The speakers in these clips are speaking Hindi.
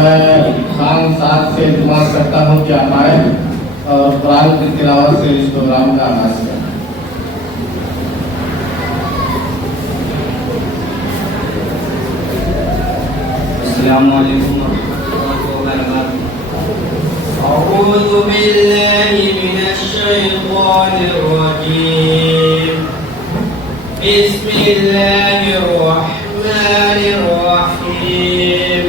मैं खान साहब से इल्तिमास करता हूँ कि आप आए और कुरान की तिलावत से इस प्रोग्राम का आगाज करें। अस्सलामु अलैकुम वरहमतुल्लाहि वबरकातुहू। अऊज़ु बिल्लाहि मिनश शैतानिर रजीम। बिस्मिल्लाहिर रहमानिर रहीम।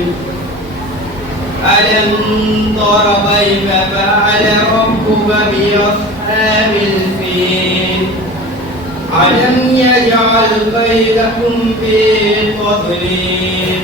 अलम तरा कैफ़ फ़अल रब्बुका बिअस्हाबिल फ़ील। अलम यजअल कैदहुम फ़ी तज़लील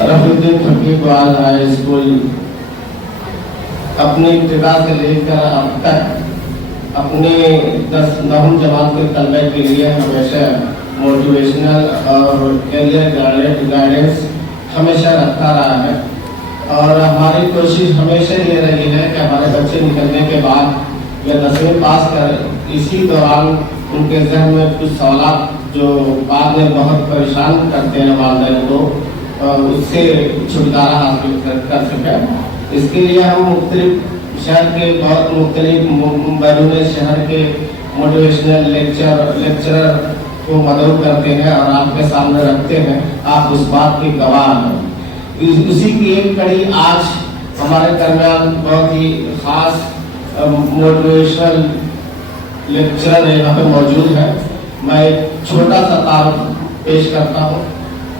रफीउद्दीन फकीर बाल हाई स्कूल अपनी इब्तिदा से लेकर अब तक अपने 9वीं जमात के तलबे के लिए हमेशा मोटिवेशनल और कैरियर गाइडेंस हमेशा रखता रहा है। और हमारी कोशिश हमेशा ये रही है कि हमारे बच्चे निकलने के बाद या 10वीं पास कर इसी दौरान उनके जहन में कुछ सवाल जो बाद में बहुत परेशान करते हैं वालिदैन को उससे छुटकारा हासिल कर सके। इसके लिए हम मुख्तलिफ शहर के बहुत मुख्तलिफ बैरून शहर के मोटिवेशनल लेक्चरर को मदद करते हैं और आपके सामने रखते हैं। आप उस बात के गवाह हैं। उसी की एक कड़ी आज हमारे दरमियान बहुत ही खास मोटिवेशनल लेक्चरर यहाँ पे मौजूद है। मैं एक छोटा सा तारुफ पेश करता हूँ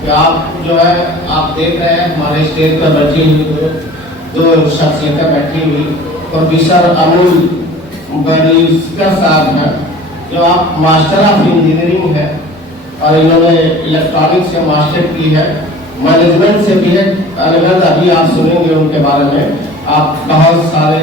कि आप जो है आप देख रहे हैं हमारे स्टेज पर बैठी हुई दो शख्सियतें बैठी हुई। प्रोफेसर अमूल बरीस्कर साहब हैं जो आप मास्टर ऑफ इंजीनियरिंग है और इन्होंने इलेक्ट्रॉनिक्स से मास्टर की है, मैनेजमेंट से भी है। अलग अभी आप सुनेंगे उनके बारे में। आप बहुत सारे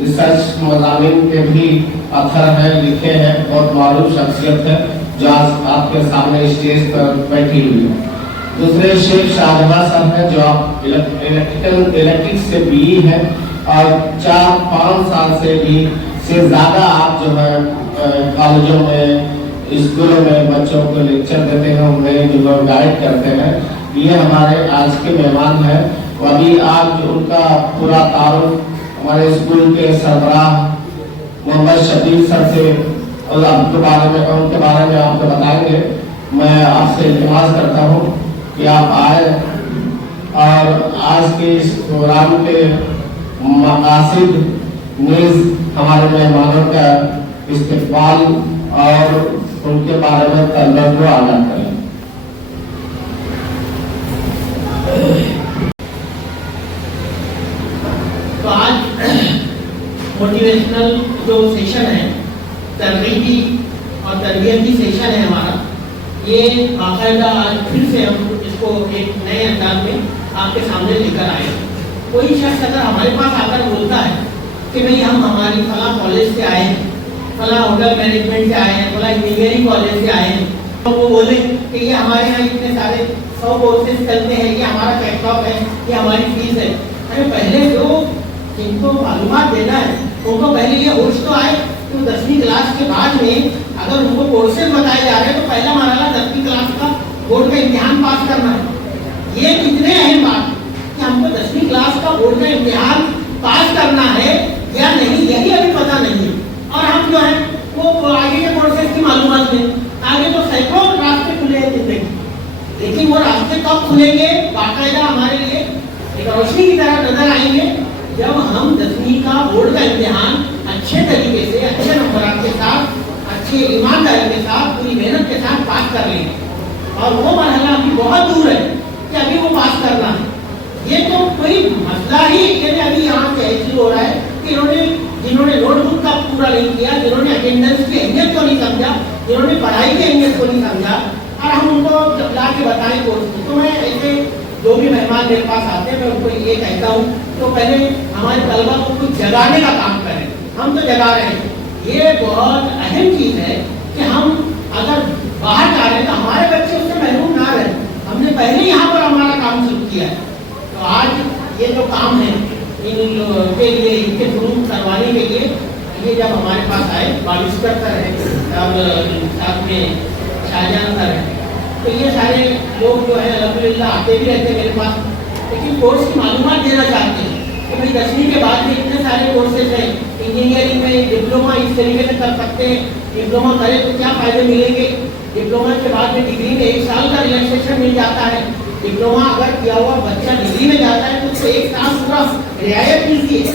रिसर्च मज़ामीन के भी अथर हैं, लिखे हैं। बहुत मालूम शख्सियत है जो आज आपके सामने स्टेज पर बैठी हुई है। दूसरे शेख शाहजहां साहब हैं जो आप इलेक्ट्रिक्स से बीई हैं और 4-5 साल से भी से ज़्यादा आप जो है कॉलेजों में स्कूलों में बच्चों को लेक्चर देते हैं, उन्हें जो गाइड करते हैं। ये हमारे आज के मेहमान हैं। अभी आज उनका पूरा तारुफ हमारे स्कूल के सरबराह मोहम्मद शबीर सर से उनके बारे में आपको बताएंगे। मैं आपसे इल्तिमास करता हूँ कि आप आए और आज के इस प्रोग्राम के मकासद नीज़ हमारे मेहमानों का इस्तकबाल और उनके बारे में तलबा आगाह करें। तो आज मोटिवेशनल जो सेशन है, तरगीबी और तरबियती सेशन है हमारा, ये बाकायदा आज फिर से हम इसको एक नए अंदाज में आपके सामने लेकर आए। कोई शख्स अगर हमारे पास आकर बोलता है कि भाई हम हमारी फला कॉलेज से आए हैं, फला होटल मैनेजमेंट से आए हैं, फला इंजीनियरिंग कॉलेज से आए हैं, तो वो बोले कि ये हमारे यहाँ इतने सारे 100 कोर्सेज चलते हैं, ये हमारा कैटलॉग है, ये हमारी फीस है। अरे पहले जो जिनको मालूमात देना है उनको पहले ये होश तो आए कि 10वीं क्लास के बाद में अगर उनको कोर्सेज बताए जा रहे हैं तो पहला मरहला 10वीं क्लास का बोर्ड का इम्तिहान पास करना है। ये कितने अहम बात कि हमको 10वीं क्लास का बोर्ड का इम्तिहान पास करना है या नहीं, यही अभी पता नहीं है। और हम जो है वो आगे के कोर्सेज की मालूमात दें। आगे तो सैकड़ों रास्ते खुले हैं जिंदगी, लेकिन वो रास्ते कब खुलेंगे बाकायदा हमारे लिए एक रोशनी की तरह नजर आएंगे जब हम 10वीं का बोर्ड का इम्तिहान अच्छे तरीके से, अच्छे नंबरात के साथ, अच्छी ईमानदारी के साथ, पूरी मेहनत के साथ पास कर लेंगे। और वो मरहला अभी बहुत दूर है कि अभी वो पास करना है। ये तो कोई मसला ही अभी यहाँ से ऐसी हो रहा है कि जिन्होंने नोटबुक का पूरा नहीं किया, जिन्होंने अटेंडेंस की अहमियत को नहीं समझा, जिन्होंने पढ़ाई की अहमियत को नहीं समझा, और हम उनको जब ला के बताएं तो मैं ऐसे जो भी मेहमान मेरे पास आते हैं मैं उनको ये कहता हूँ तो पहले हमारे तलबा को कुछ जगाने का काम करें। हम तो जगा रहे हैं। ये बहुत अहम चीज़ है कि हम अगर बाहर जा रहे हैं तो हमारे बच्चे उससे महरूम ना रहे। हमने पहले यहाँ पर हमारा काम शुरू किया है। तो आज ये जो काम है इन लोगों के लिए, इनके शुरू करवाने के लिए, ये जब हमारे पास आए बाविस्कर सर है और साथ में शाहजहां सर है, तो ये सारे लोग जो है अल्हम्दुलिल्लाह आते भी रहते हैं मेरे पास, लेकिन कोर्स की मालूमात देना चाहते हैं कि भाई 10वीं के बाद में इतने सारे कोर्सेज हैं, इंजीनियरिंग में डिप्लोमा इस तरीके से कर सकते हैं, डिप्लोमा करें तो क्या फ़ायदे मिलेंगे, डिप्लोमा के बाद में डिग्री में 1 साल का रिलैक्सेशन मिल जाता है, डिप्लोमा अगर किया हुआ बच्चा डिग्री में जाता है तो उसको 1 साल पूरा रियायत मिलती है।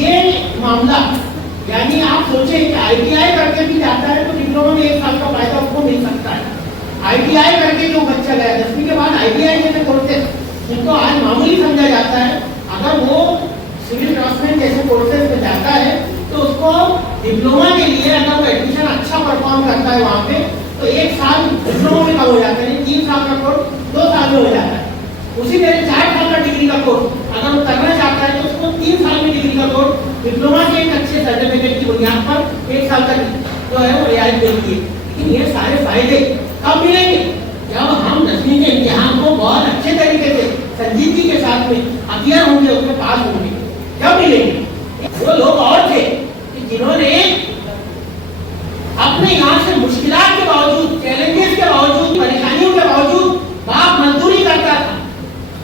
ये मामला यानी आप सोचें कि ITI करके भी जाता है तो डिप्लोमा में 1 साल का फायदा उसको मिल सकता है। ITI करके जो बच्चा गया 10वीं के बाद ITI जैसे कोर्सेज जिनको आज मामूली समझा जाता है, अगर वो सिविल ड्राफ्टमैन जैसे कोर्सेज में जाता है तो उसको डिप्लोमा के लिए अगर वो एडमिशन अच्छा परफॉर्म करता है वहाँ पे तो 1 साल डिप्लोमा में कम हो जाता है, 3 साल का कोर्स 2 साल में हो जाता है। उसी तरह 4 साल का डिग्री का कोर्स अगर वो करना चाहता है तो उसको 3 साल में डिग्री का कोर्स डिप्लोमा के एक अच्छे सर्टिफिकेट की बुनियाद पर 1 साल तक जो है वो रियायत देती है। लेकिन ये सारे फायदे कब मिलेंगे? जब हम 10वीं के इम्तिहान को बहुत अच्छे तरीके से संजीदगी के साथ में अपियर होंगे, उसमें पास होंगे, जब मिलेंगे। वो लोग और थे कि जिन्होंने अपने यहाँ से मुश्किलात के बावजूद, चैलेंजेस के बावजूद, परेशानियों के बावजूद बाप मजदूरी करता था,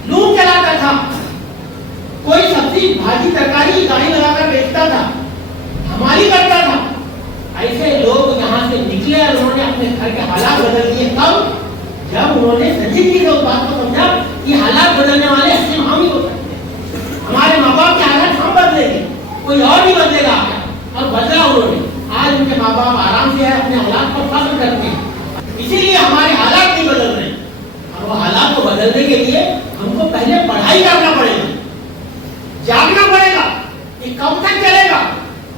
लूम चलाता था, कोई सब्जी भाजी तरकारी गाड़ी लगाकर बेचता था, हमारी करता था। ऐसे लोग यहाँ से निकले और उन्होंने अपने घर के हालात बदल दिए। कब? जब उन्होंने संजीदगी से उस बात को समझा कि हालात बदलने वाले सिर्फ हम ही हो सकते हैं, हमारे माँ बाप के हालात हम बदलेंगे, कोई और नहीं बदलेगा। और बदला उन्होंने। आज उनके माँ बाप आराम से है, अपने औलाद पर फख्र करते हैं, इसीलिए हमारे हालात नहीं बदल रहे। और वो हालात को बदलने के लिए हमको पहले पढ़ाई करना पड़ेगा, जागना पड़ेगा कि कब तक चलेगा।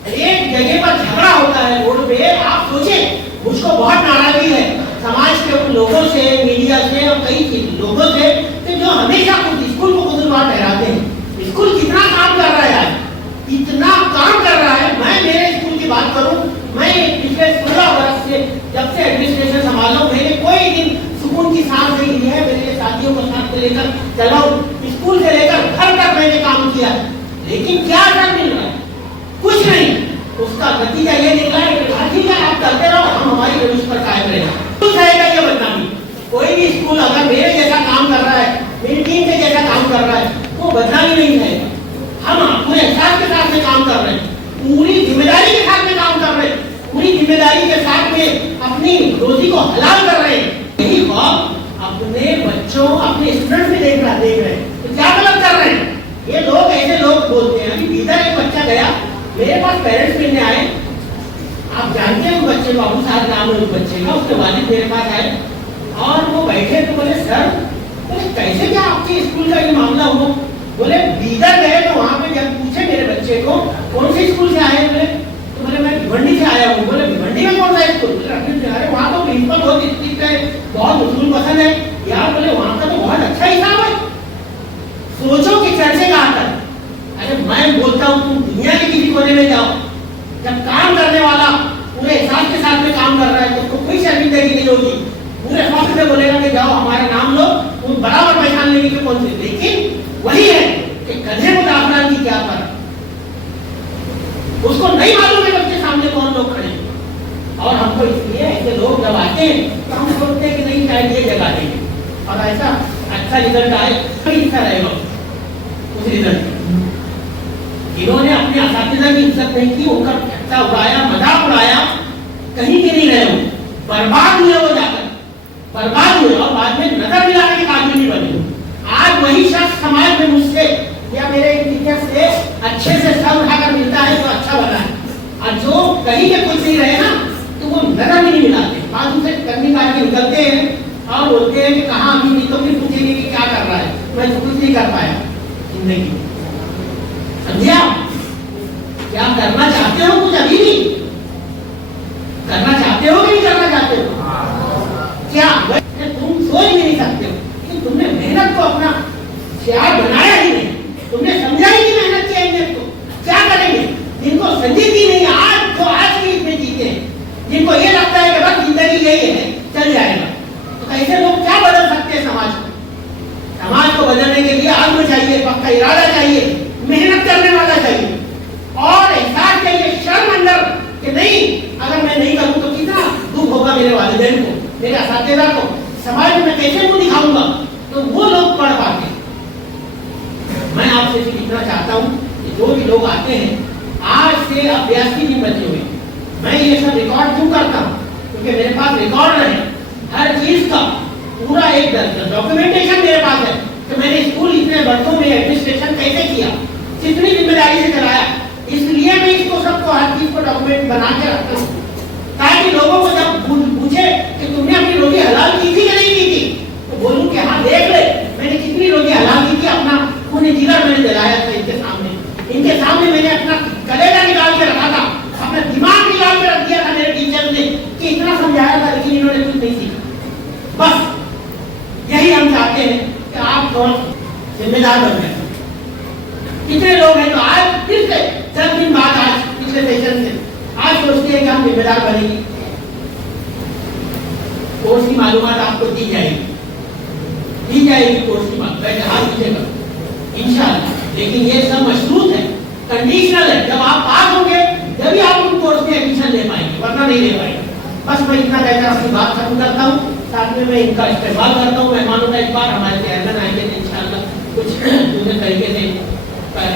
एक जगह पर झगड़ा होता है रोड पे, आप सोचें मुझको बहुत नाराजगी है समाज के उन लोगों से, मीडिया से और कई लोगों से कि जो हमेशा कुछ स्कूल को कसूरवार ठहराते हैं। स्कूल कितना काम कर रहा है, आज इतना काम कर रहा है। मैं मेरे स्कूल की बात करूं, मैं पिछले 16 वर्ष से जब से एडमिनिस्ट्रेशन संभाला हूं, मैंने कोई दिन सुकून की सांस नहीं ली है। मेरे साथियों को साथ में लेकर चला हूं, स्कूल से लेकर घर तक मैंने काम किया, लेकिन क्या असर मिल रहा है? कुछ नहीं। उसका नतीजा ये निकला है कि ठीक है आप करते रहो, हम हमारी रविश पर कायम रहेगा। कुछ रहेगा ये बदनामी। कोई भी स्कूल अगर मेरे जैसा काम कर रहा है, मेरी टीम के जैसा काम कर रहा है, वो बदनामी नहीं रहेगा। हम पूरे एहसास के साथ में काम कर रहे हैं, पूरी जिम्मेदारी के साथ में काम कर रहे हैं, पूरी जिम्मेदारी के साथ में अपनी रोजी को हलाल कर रहे हैं। यही ख्वाब अपने बच्चों, अपने स्टूडेंट में देख रहे हैं। तो क्या गलत कर रहे हैं ये लोग? ऐसे लोग बोलते हैं। अभी इधर एक बच्चा गया, मेरे पास पेरेंट्स मिलने आए, आप जानते हैं बच्चे को, अबू साहब नाम है उस बच्चे का, उसके वालिद मेरे पास आए और वो बैठे तो बोले सर, बोले कैसे क्या आपके स्कूल का ये मामला हुआ? बोले बीदर गए तो वहाँ पे जब पूछे मेरे बच्चे को कौन से स्कूल से आए, बोले तो बोले मैं भिवंडी से आया हूँ। बोले भिवंडी में कौन सा स्कूल? अरे वहाँ तो प्रिंसिपल बहुत स्ट्रिक्ट है, बहुत उसूल पसंद है यार। बोले वहाँ का तो बहुत अच्छा हिसाब है। सोचो कि चर्चे कहाँ तक। अरे मैं बोलता हूँ तुम दुनिया के किसी कोने में जाओ, जब काम करने वाला पूरे एहसास के साथ में काम कर रहा है तो उसको कोई शर्मिंदगी नहीं होगी, पूरे फख्र में बोलेगा कि जाओ हमारा नाम लो, तुम बराबर पहचान लेंगे कि कौन से। लेकिन वही है कि गधे को दाखला की क्या पर, उसको नहीं मालूम है बच्चे सामने कौन लोग खड़े हैं। और हमको इसलिए ऐसे लोग जब आते हैं तो हम सोचते हैं कि नहीं शायद ये जगह देंगे और ऐसा अच्छा रिजल्ट आए, कोई हिस्सा रहेगा उस रिजल्ट। इन्होंने अपने असातिज़ा की इज्जत नहीं की, उनका ठट्टा उड़ाया, मजाक उड़ाया, कहीं के नहीं रहे हो, बर्बाद हुए वो जाकर, बर्बाद हुए और बाद में नजर मिलाने के काबिल नहीं बने। आज वही शख्स समाज में मुझसे या मेरे टीचर से अच्छे से सर उठाकर मिलता है तो अच्छा बना है, और जो कहीं के कुछ नहीं रहे ना तो वो नजर भी नहीं मिलाते, बाद उनसे करनी काट के निकलते हैं और बोलते हैं कि कहाँ अभी नहीं, तो फिर पूछेंगे कि क्या कर रहा है, मैं तो कुछ नहीं कर पाया जिंदगी। समझे आप? क्या करना चाहते हो कुछ? अभी भी करना चाहते हो कि नहीं करना चाहते हो? क्या तुम सोच भी नहीं सकते हो कि तुमने मेहनत को अपना शियार बनाया ही नहीं, तुमने समझा ही नहीं मेहनत की अहमियत को। क्या करेंगे जिनको संजीदगी नहीं है, आज जो आज की इसमें जीते हैं, जिनको ये लगता है कि बस जिंदगी यही है, चल जाएगा, तो ऐसे लोग क्या बदल सकते हैं समाज को? समाज को बदलने के लिए आत्म चाहिए, पक्का इरादा चाहिए, मेहनत करने वाला चाहिए और एहसास चाहिए, शर्म अंदर कि नहीं, अगर मैं नहीं करूं तो कितना दुख होगा मेरे वालिदैन को, मेरे असातिज़ा को, समाज में कैसे को दिखाऊंगा, तो वो लोग पढ़ पाते हैं। मैं आपसे सिर्फ इतना चाहता हूं कि जो भी लोग आते हैं, आज से अभ्यास की नहीं बचे हुए। मैं ये सब रिकॉर्ड क्यों करता हूं? क्योंकि मेरे पास रिकॉर्ड है हर चीज का, पूरा एक डॉक्यूमेंटेशन मेरे पास है कि मैंने स्कूल इतने वर्षों में एडमिनिस्ट्रेशन कैसे किया, कितनी जिम्मेदारी से चलाया। इसलिए मैं इसको सबको हर चीज को डॉक्यूमेंट बना के रखता हूँ, ताकि लोगों को जब पूछे कि तुमने अपनी रोटी हलाल की थी कि नहीं की थी, तो बोलूं कि हाँ देख ले मैंने कितनी रोटी हलाल की थी, अपना खून जिगर मैंने जलाया था इनके सामने मैंने अपना कलेजा निकाल के रखा था, अपना दिमाग निकाल के रख दिया था मेरे टीचर ने कि इतना समझाया था, लेकिन इन्होंने कुछ नहीं सीखा। बस यही हम चाहते हैं कि आप थोड़ा जिम्मेदार बन जाए। कितने लोग हैं तो आज फिर से 10 दिन बाद, आज पिछले सेशन से आज सोचते हैं कि हम जिम्मेदार बनेंगे। कोर्स की मालूमात आपको दी जाएगी कोर्स की मालूमात, हाथ दीजिएगा इंशाअल्लाह। लेकिन ये सब मशरूत है, कंडीशनल है, जब आप पास होंगे तभी आप उन कोर्स में एडमिशन ले पाएंगे, वरना नहीं ले पाएंगे। बस मैं इतना कहकर अपनी बात खत्म करता हूँ, साथ में मैं इनका इस्तेमाल करता हूँ। मेहमानों का इस बार हमारे चेयरमैन आएंगे तो इंशाअल्लाह कुछ दूसरे तरीके से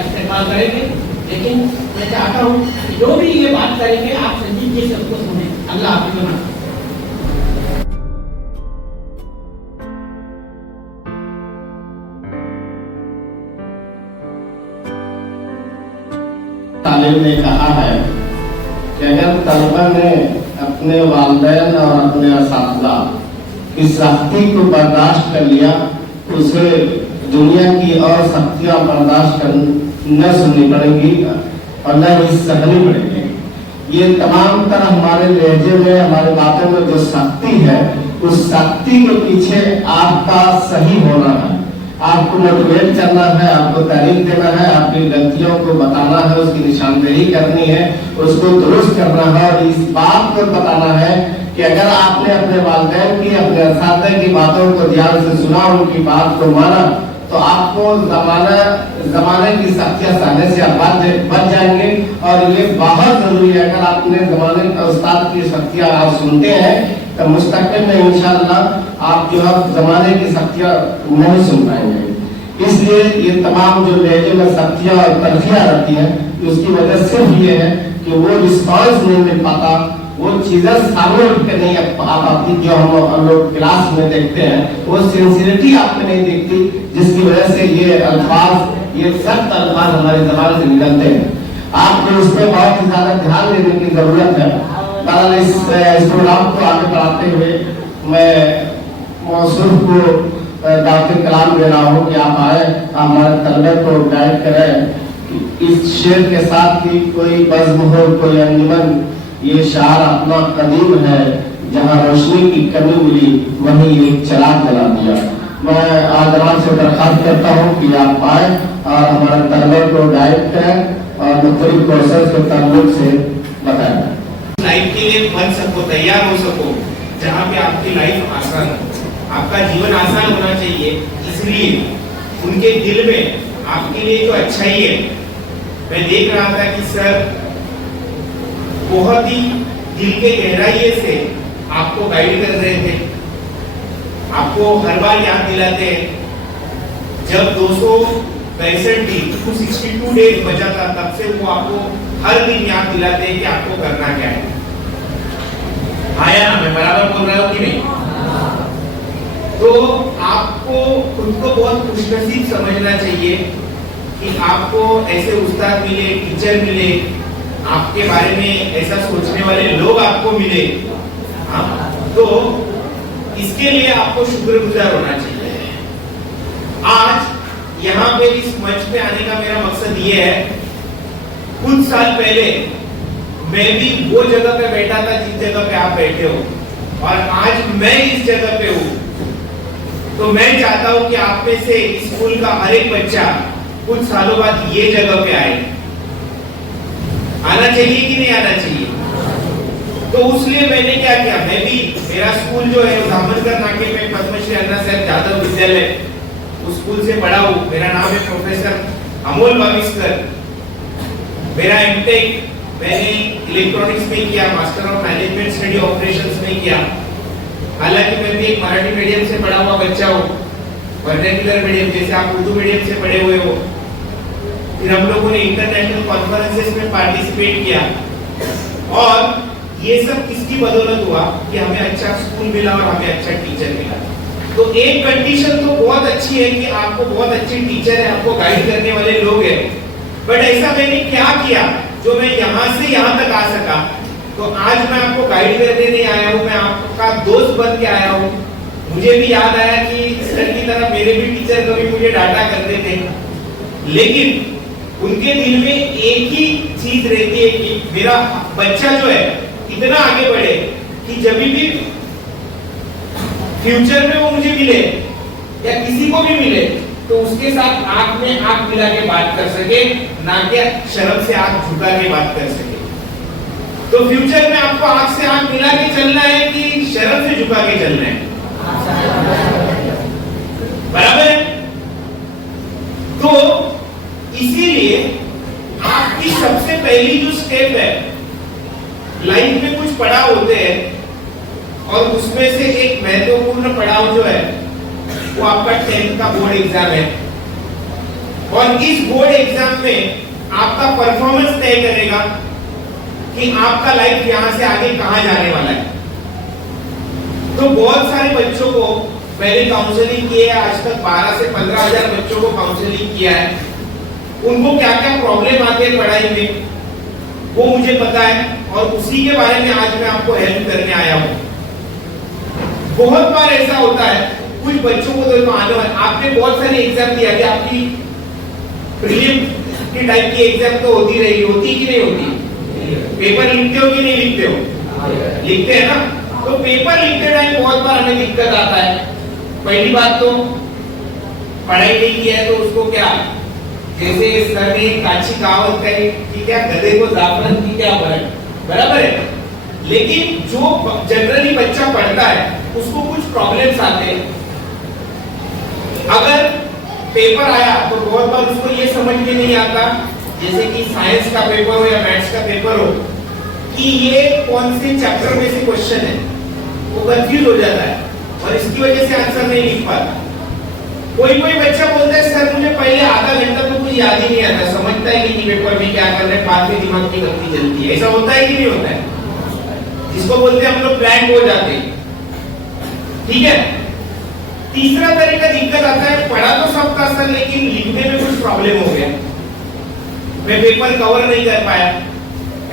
इस्तेमाल करेंगे। लेकिन मैं चाहता हूँ कि जो भी ये बात करेंगे आप संजीव जी सबको सुने। अल्लाह हाफिज़। तालिब ने कहा है कि अगर तलबा ने अपने वालिदैन और अपने असातिज़ा की सख्ती को बर्दाश्त कर लिया, उसे दुनिया की और सख्तियां बर्दाश्त न सुननी पड़ेगी और न ही सहनी पड़ेगी। ये तमाम तरह हमारे लहजे में, हमारे बातों में जो सख्ती है, उस सख्ती के पीछे आपका सही होना है, आपको मोटिवेट करना है, आपको तारीफ देना है, आपकी गलतियों को बताना है, उसकी निशानदेही करनी है, उसको दुरुस्त करना है और इस बात को बताना है कि अगर आपने अपने वालिदैन की, अपने असातिज़ा की बातों को ध्यान से सुना, उनकी बात को माना, तो आपको जमाने की सख्तियां सहने से आप बच जाएंगे। और ये बहुत जरूरी है, अगर आपने जमाने का उस्ताद की सख्तियां आप सुनते हैं तो मुस्तक़बिल में इंशाअल्लाह आप जो है जमाने की सख्तियां नहीं सुन पाएंगे। इसलिए ये तमाम जो लहजे में सख्तियां और तलखियां रहती हैं, उसकी वजह सिर्फ ये है कि वो रिस्पॉन्स नहीं मिल पाता, वो चीजें सामने उठ के नहीं आप आती जो हम लोग क्लास में देखते हैं, वो सिंसियरिटी आपको नहीं दिखती, जिसकी वजह से ये अल्फाज, ये सख्त अल्फाज हमारी ज़बान से निकलते हैं। आपको इस पर बहुत ही ज्यादा ध्यान देने की जरूरत है। बहरहाल इस प्रोग्राम को आगे बढ़ाते हुए मैं मौसूफ को डॉक्टर कलाम दे रहा हूँ कि आप आए, हमारे तलबे को गाइड करें इस शेर के साथ कि कोई बज़्म हो, कोई अंजुमन, ये शार अपना कदीम है, जहाँ रोशनी की कमी मिली वहीं एक चिराग जला दिया। मैं आदरान से दरख्वास्त करता हूँ कि आप आए और हमारे तलबे को गाइड करें और मुख्तलिफ कोर्सेज के ताल्लुक से बताएं। लाइफ के लिए बन सको, तैयार हो सको, जहाँ पे आपकी लाइफ आसान हो, आपका जीवन आसान होना चाहिए। इसलिए उनके दिल में आपके लिए जो अच्छाई है, मैं देख रहा था कि सर बहुत ही दिल के गहराई से आपको गाइड कर रहे थे, आपको हर बार याद दिलाते हैं। जब 262 दिन 262 डेज बचा था, तब से वो आपको हर दिन याद दिलाते हैं कि आपको करना क्या है। आया ना, मैं बराबर बोल रहा हूँ कि नहीं? तो आपको खुद को बहुत खुशनसीब समझना चाहिए कि आपको ऐसे उस्ताद मिले, टीचर मिले, आपके बारे में ऐसा सोचने वाले लोग आपको मिले। तो इसके लिए आपको शुक्रगुजार होना चाहिए। आज यहाँ पे इस मंच पे आने का मेरा मकसद ये है, कुछ साल पहले मैं भी वो जगह पे बैठा था जिस जगह पे आप बैठे हो, और आज मैं इस जगह पे हूँ। तो मैं चाहता हूँ कि आप में से स्कूल का हर एक बच्चा कुछ सालों बाद ये जगह पे आए, आना चाहिए कि नहीं आना चाहिए? तो उसलिए मैंने क्या किया, मैं भी, मेरा स्कूल जो है दामनगर नाके में पद्मश्री अन्ना साहब जादव विद्यालय, उस स्कूल से पढ़ा हूँ। मेरा नाम है प्रोफेसर अमोल बाविस्कर। मेरा एमटेक मैंने इलेक्ट्रॉनिक्स में किया, master of management study operations में किया। हालांकि मैं भी एक मराठी मीडियम से पढ़ा हुआ बच्चा हूँ, वर्नाक्युलर मीडियम, जैसे आप उर्दू मीडियम से पढ़े हुए हो। फिर हम लोगों ने इंटरनेशनल कॉन्फ्रेंसेस में पार्टिसिपेट किया, और ये सब किसकी बदौलत हुआ कि हमें अच्छा स्कूल मिला और हमें अच्छा टीचर मिला। तो एक कंडीशन तो बहुत अच्छी है कि आपको बहुत अच्छे टीचर है, आपको गाइड करने वाले लोग हैं, बट ऐसा मैंने क्या किया जो मैं यहाँ से यहाँ तक आ सका? तो आज मैं आपको गाइड करने नहीं आया हूँ, मैं आपका दोस्त बन के आया हूँ। मुझे भी याद आया कि सर की तरह मेरे भी टीचर कभी मुझे डांटा करते थे, लेकिन उनके दिल में एक ही चीज रहती है कि मेरा बच्चा जो है इतना आगे बढ़े कि जब भी फ्यूचर में वो मुझे मिले या किसी को भी मिले तो उसके साथ आंख में आंख मिला के बात कर सके, ना कि शर्म से आंख झुका के बात कर सके। तो फ्यूचर में आपको आंख से आंख मिला के चलना है कि शर्म से झुका के चलना है? बराबर है? तो इसीलिए आपकी सबसे पहली जो स्टेप है, लाइफ में कुछ पड़ाव होते हैं और उसमें से एक महत्वपूर्ण पड़ाव जो है वो आपका 10th का बोर्ड एग्जाम है। और इस बोर्ड एग्जाम में आपका परफॉर्मेंस तय करेगा कि आपका लाइफ यहां से आगे कहां जाने वाला है। तो बहुत सारे बच्चों को पहले काउंसलिंग किए, आज तक 12 से 15,000 बच्चों को काउंसलिंग किया है। उनको क्या क्या प्रॉब्लम आते हैं पढ़ाई में वो मुझे पता है, और उसी के बारे में आज मैं आपको हेल्प करने आया हूं। बहुत बार ऐसा होता है, कुछ बच्चों को तो मालूम है, आपने बहुत सारे एग्जाम दिया, कि आपकी प्रीलिम के टाइप की एग्जाम तो होती रही, होती कि नहीं होती? पेपर लिखते हो कि नहीं लिखते हो? लिखते हैं ना। तो पेपर लिखते टाइम बहुत बार हमें दिक्कत आता है। पहली बात तो पढ़ाई नहीं किया है तो उसको क्या, जैसे सर ने काची कहावत कही कि क्या गधे को जाफरान की क्या फर्क, बराबर है? लेकिन जो जनरली बच्चा पढ़ता है उसको कुछ प्रॉब्लम्स आते हैं। अगर पेपर आया तो बहुत बार उसको ये समझ में नहीं आता, जैसे कि साइंस का पेपर हो या मैथ्स का पेपर हो, कि ये कौन से चैप्टर में से क्वेश्चन है, वो कंफ्यूज हो जाता है और इसकी वजह से आंसर नहीं लिख पाता। कोई कोई बच्चा बोलता है सर मुझे पहले आधा घंटा तो कुछ याद ही नहीं आता, समझता है कि पेपर में क्या करना है, बाद में दिमाग की बत्ती जलती है। ऐसा होता है कि नहीं होता है? जिसको बोलते हैं हम लोग ब्लैंक हो जाते हैं। ठीक है। तीसरा तरीका दिक्कत आता है, पढ़ा तो सब था सर लेकिन लिखने में कुछ प्रॉब्लम हो गया, मैं पेपर कवर नहीं कर पाया।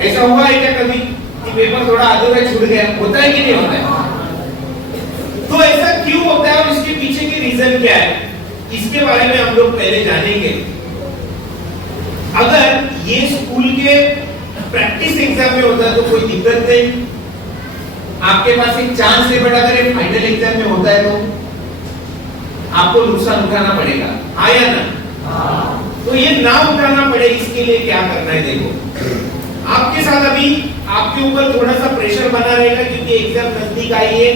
ऐसा हुआ है क्या कभी कि पेपर थोड़ा अधूरा छूट गया? होता है कि नहीं होता है? तो ऐसा क्यों होता है और इसके पीछे की रीजन क्या है, इसके बारे में हम लोग पहले जानेंगे। अगर ये स्कूल के प्रैक्टिस एग्जाम में होता है तो कोई दिक्कत नहीं, आपके पास एक चांस है, बट अगर ये फाइनल एग्जाम में होता है तो आपको नुकसान उठाना पड़ेगा, हाँ या ना? तो ये ना उठाना पड़े इसके लिए क्या करना है, देखो आपके साथ अभी आपके ऊपर थोड़ा सा प्रेशर बना रहेगा क्योंकि एग्जाम नजदीक आई है।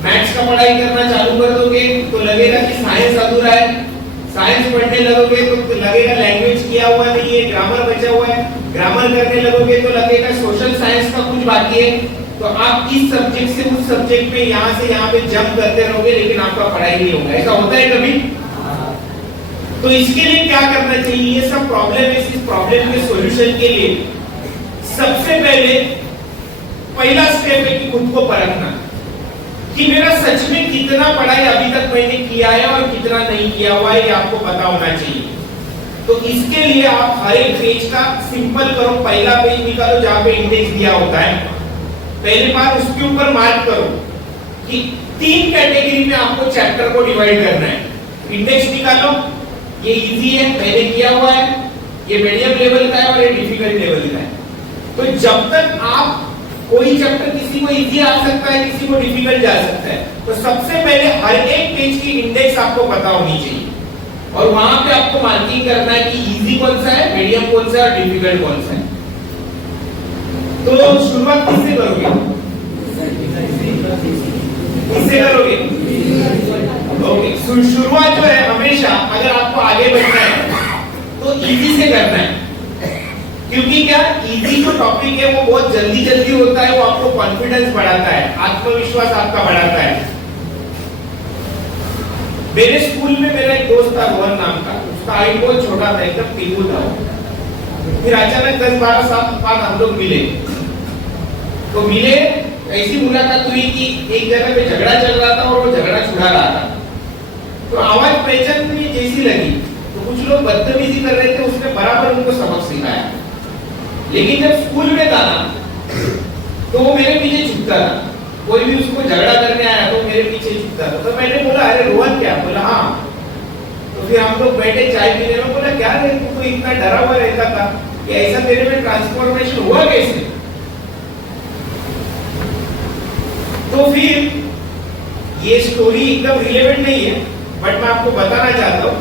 मैथ्स का पढ़ाई करना चालू कर दोगे तो लगेगा कि साइंस अधूरा है, साइंस पढ़ने लगोगे तो लगेगा लैंग्वेज किया हुआ नहीं है, ग्रामर बचा हुआ है, ग्रामर करने लगोगे तो लगेगा सोशल साइंस का कुछ बाकी है। तो आप इस सब्जेक्ट से उस सब्जेक्ट में यहाँ से यहाँ पे जंप करते रहोगे लेकिन आपका पढ़ाई नहीं होगा। ऐसा होता है कभी? तो इसके लिए क्या करना चाहिए, ये सब प्रॉब्लम है, इस प्रॉब्लम के सॉल्यूशन के लिए सबसे पहला स्टेप है कि खुद को परखना कि मेरा सच में कितना पढ़ाई अभी तक मैंने किया है और कितना नहीं किया हुआ है, ये आपको पता होना चाहिए। तो इसके लिए आप हर एक पेज का सिंपल करो, पहला पेज निकालो जहां पे इंडेक्स दिया होता है, पहली बार उसके ऊपर मार्क करो कि 3 कैटेगरी में आपको चैप्टर को डिवाइड करना है। इंडेक्स निकालो, ये इजी है, मैंने किया हुआ है, ये मीडियम लेवल का है और ये डिफिकल्ट लेवल का है। तो जब तक आप कोई चैप्टर किसी को इजी आ सकता है, किसी को डिफिकल्ट जा सकता है, तो सबसे पहले हर एक पेज की इंडेक्स आपको पता होनी चाहिए। और वहां पे आपको मार्किंग करना है कि इजी कौन सा है, मीडियम कौन सा है और डिफिकल्ट कौन सा है। तो शुरुआत किससे करोगे? किससे करोगे? ओके, शुरुआत जो है हमेशा अगर आपको आगे बढ़ना है तो इजी से करना है, क्योंकि क्या इजी जो टॉपिक है वो बहुत जल्दी जल्दी होता है, वो आपको कॉन्फिडेंस बढ़ाता है, आत्मविश्वास आपका बढ़ाता है। मेरे स्कूल में मेरा एक दोस्त था रोहन नाम का, उसका हाइट बहुत छोटा था, एकदम पीकू था। फिर अचानक 10-12 साल बाद हम लोग मिले, तो मिले ऐसी मुलाकात हुई कि एक जगह पे झगड़ा चल रहा था और वो झगड़ा छुड़ा रहा था, तो आवाज पहचान में जैसी लगी, तो कुछ लोग बदतमीजी कर रहे थे, उसने बराबर उनको सबक सिखाया। लेकिन जब स्कूल में था ना, तो वो मेरे पीछे छुपता था, कोई भी उसको झगड़ा करने आया तो मेरे पीछे छुपता था। तो मैंने बोला अरे रोहन क्या? बोला हाँ। तो फिर हम लोग बैठे चाय पीने में, बोला क्या रे तू तो इतना डरा हुआ रहता था कि ऐसा तेरे में ट्रांसफॉर्मेशन हुआ कैसे? तो फिर ये स्टोरी एकदम रिलेवेंट नहीं है, बट मैं आपको बताना चाहता हूँ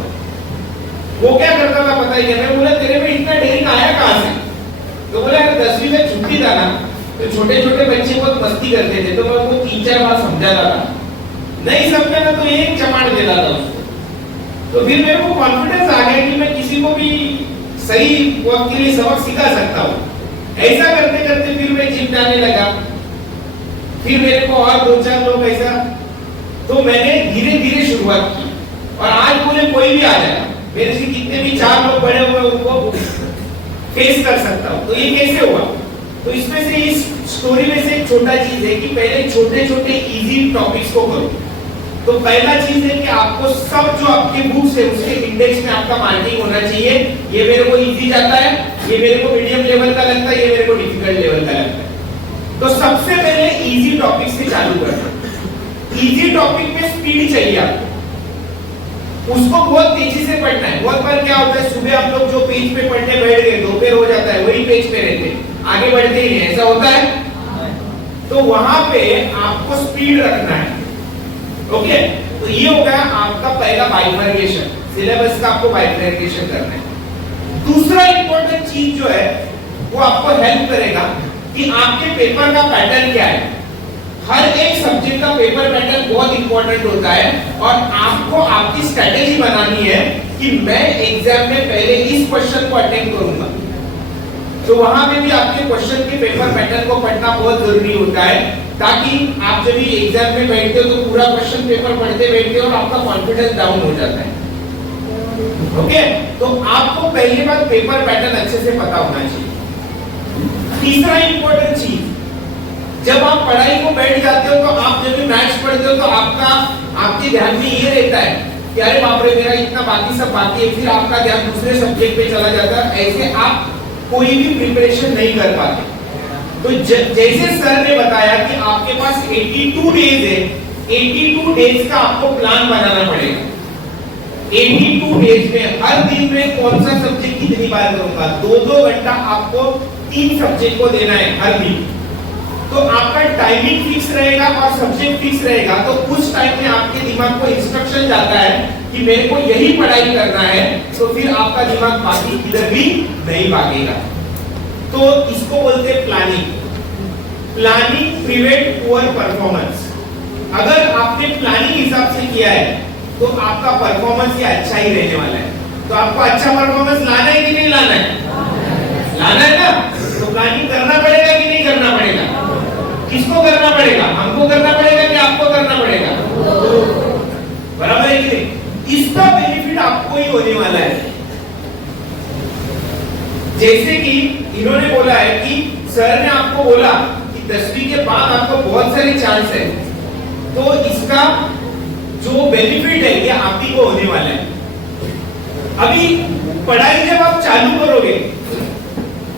वो क्या करता था पता है क्या? मैं बोला तेरे में इतना डेरिंग आया कहां से? तो बोला यार 10वीं में छुट्टी था ना, तो छोटे छोटे बच्चे बहुत मस्ती करते थे, तो मैं उनको 3-4 बार समझाता था, नहीं समझा ना तो एक चमाड़ देता था उसको। तो फिर मेरे को कॉन्फिडेंस आ गया कि मैं किसी को भी सही वक्त के लिए सबक सिखा सकता हूँ। ऐसा करते करते फिर मैं जिम जाने लगा, फिर मेरे को और 2-4 लोग ऐसा, तो मैंने धीरे धीरे शुरुआत की, और आज बोले कोई भी आ जाए, मेरे से कितने भी 4 लोग बड़े हुए उनको फेस कर सकता हूँ। तो ये कैसे हुआ? तो इसमें से इस स्टोरी में से एक छोटा चीज है कि पहले छोटे छोटे इजी टॉपिक्स को करो। तो पहला चीज है कि आपको सब जो आपके बुक्स है उसके इंडेक्स में आपका मार्किंग होना चाहिए, ये मेरे को इजी जाता है, ये मेरे को मीडियम लेवल का लगता है, ये मेरे को डिफिकल्ट लेवल का लगता है। तो सबसे पहले इजी टॉपिक से चालू करना। इजी टॉपिक में स्पीड चाहिए आपको, उसको बहुत तेजी से पढ़ना है। बहुत बार क्या होता है, सुबह हम लोग जो पेज पे पढ़ने बैठ गए, दोपहर हो जाता है वही पेज पे रहते, आगे बढ़ते ही नहीं, ऐसा होता है। तो वहां पे आपको स्पीड रखना है। ओके, तो ये हो गया आपका पहला बाइफर्केशन, सिलेबस का आपको बाइफर्केशन करना है। दूसरा इंपॉर्टेंट चीज जो है वो आपको हेल्प करेगा कि आपके पेपर का पैटर्न क्या है। हर एक सब्जेक्ट का पेपर पैटर्न बहुत इंपॉर्टेंट होता है, और आपको आपकी स्ट्रेटेजी बनानी है कि मैं एग्जाम में पहले इस क्वेश्चन को अटेम्प्ट करूंगा। तो वहां पे भी आपके क्वेश्चन के पेपर पैटर्न को पढ़ना बहुत जरूरी होता है, ताकि आप जब भी एग्जाम में बैठते हो तो पूरा क्वेश्चन पेपर पढ़ते बैठते हो और आपका कॉन्फिडेंस डाउन हो जाता है। ओके, तो आपको पहली बात पेपर पैटर्न अच्छे से पता होना चाहिए। तीसरा इंपॉर्टेंट चीज, जब आप पढ़ाई को बैठ जाते हो तो आप जब भी मैथ्स पढ़ते हो तो आपके ध्यान में ये रहता है कि अरे बाप रे मेरा इतना बाकी सब बाकी है, फिर आपका ध्यान दूसरे सब्जेक्ट पे चला जाता है। ऐसे आप कोई भी प्रिपरेशन नहीं कर पाते। तो जैसे सर ने बताया कि आपके पास 82 डेज है, 82 डेज का आपको प्लान बनाना पड़ेगा। 82 डेज में हर दिन में कौन सा सब्जेक्ट कितनी बार करूंगा, 2-2 घंटा आपको 3 सब्जेक्ट को देना है हर दिन। तो आपका टाइमिंग फिक्स रहेगा और सब्जेक्ट फिक्स रहेगा, तो उस टाइम में आपके दिमाग को इंस्ट्रक्शन जाता है कि मेरे को यही पढ़ाई करना है, तो फिर आपका दिमाग बाकी किधर भी नहीं भागेगा। तो इसको बोलते हैं planning. Planning prevent poor performance. अगर आपने प्लानिंग हिसाब से किया है तो आपका परफॉर्मेंस ये अच्छा ही रहने वाला है। तो आपको अच्छा परफॉर्मेंस लाना है कि नहीं लाना है? लाना है ना? तो प्लानिंग करना पड़ेगा कि नहीं करना पड़ेगा? किसको करना पड़ेगा? हमको करना पड़ेगा कि आपको करना पड़ेगा? बराबर है कि नहीं? इसका बेनिफिट आपको ही होने वाला है। जैसे कि इन्होंने बोला है कि सर ने आपको बोला कि 10वीं के बाद आपको बहुत सारे चांस है, तो इसका जो बेनिफिट है ये आप ही को होने वाला है। अभी पढ़ाई जब आप चालू करोगे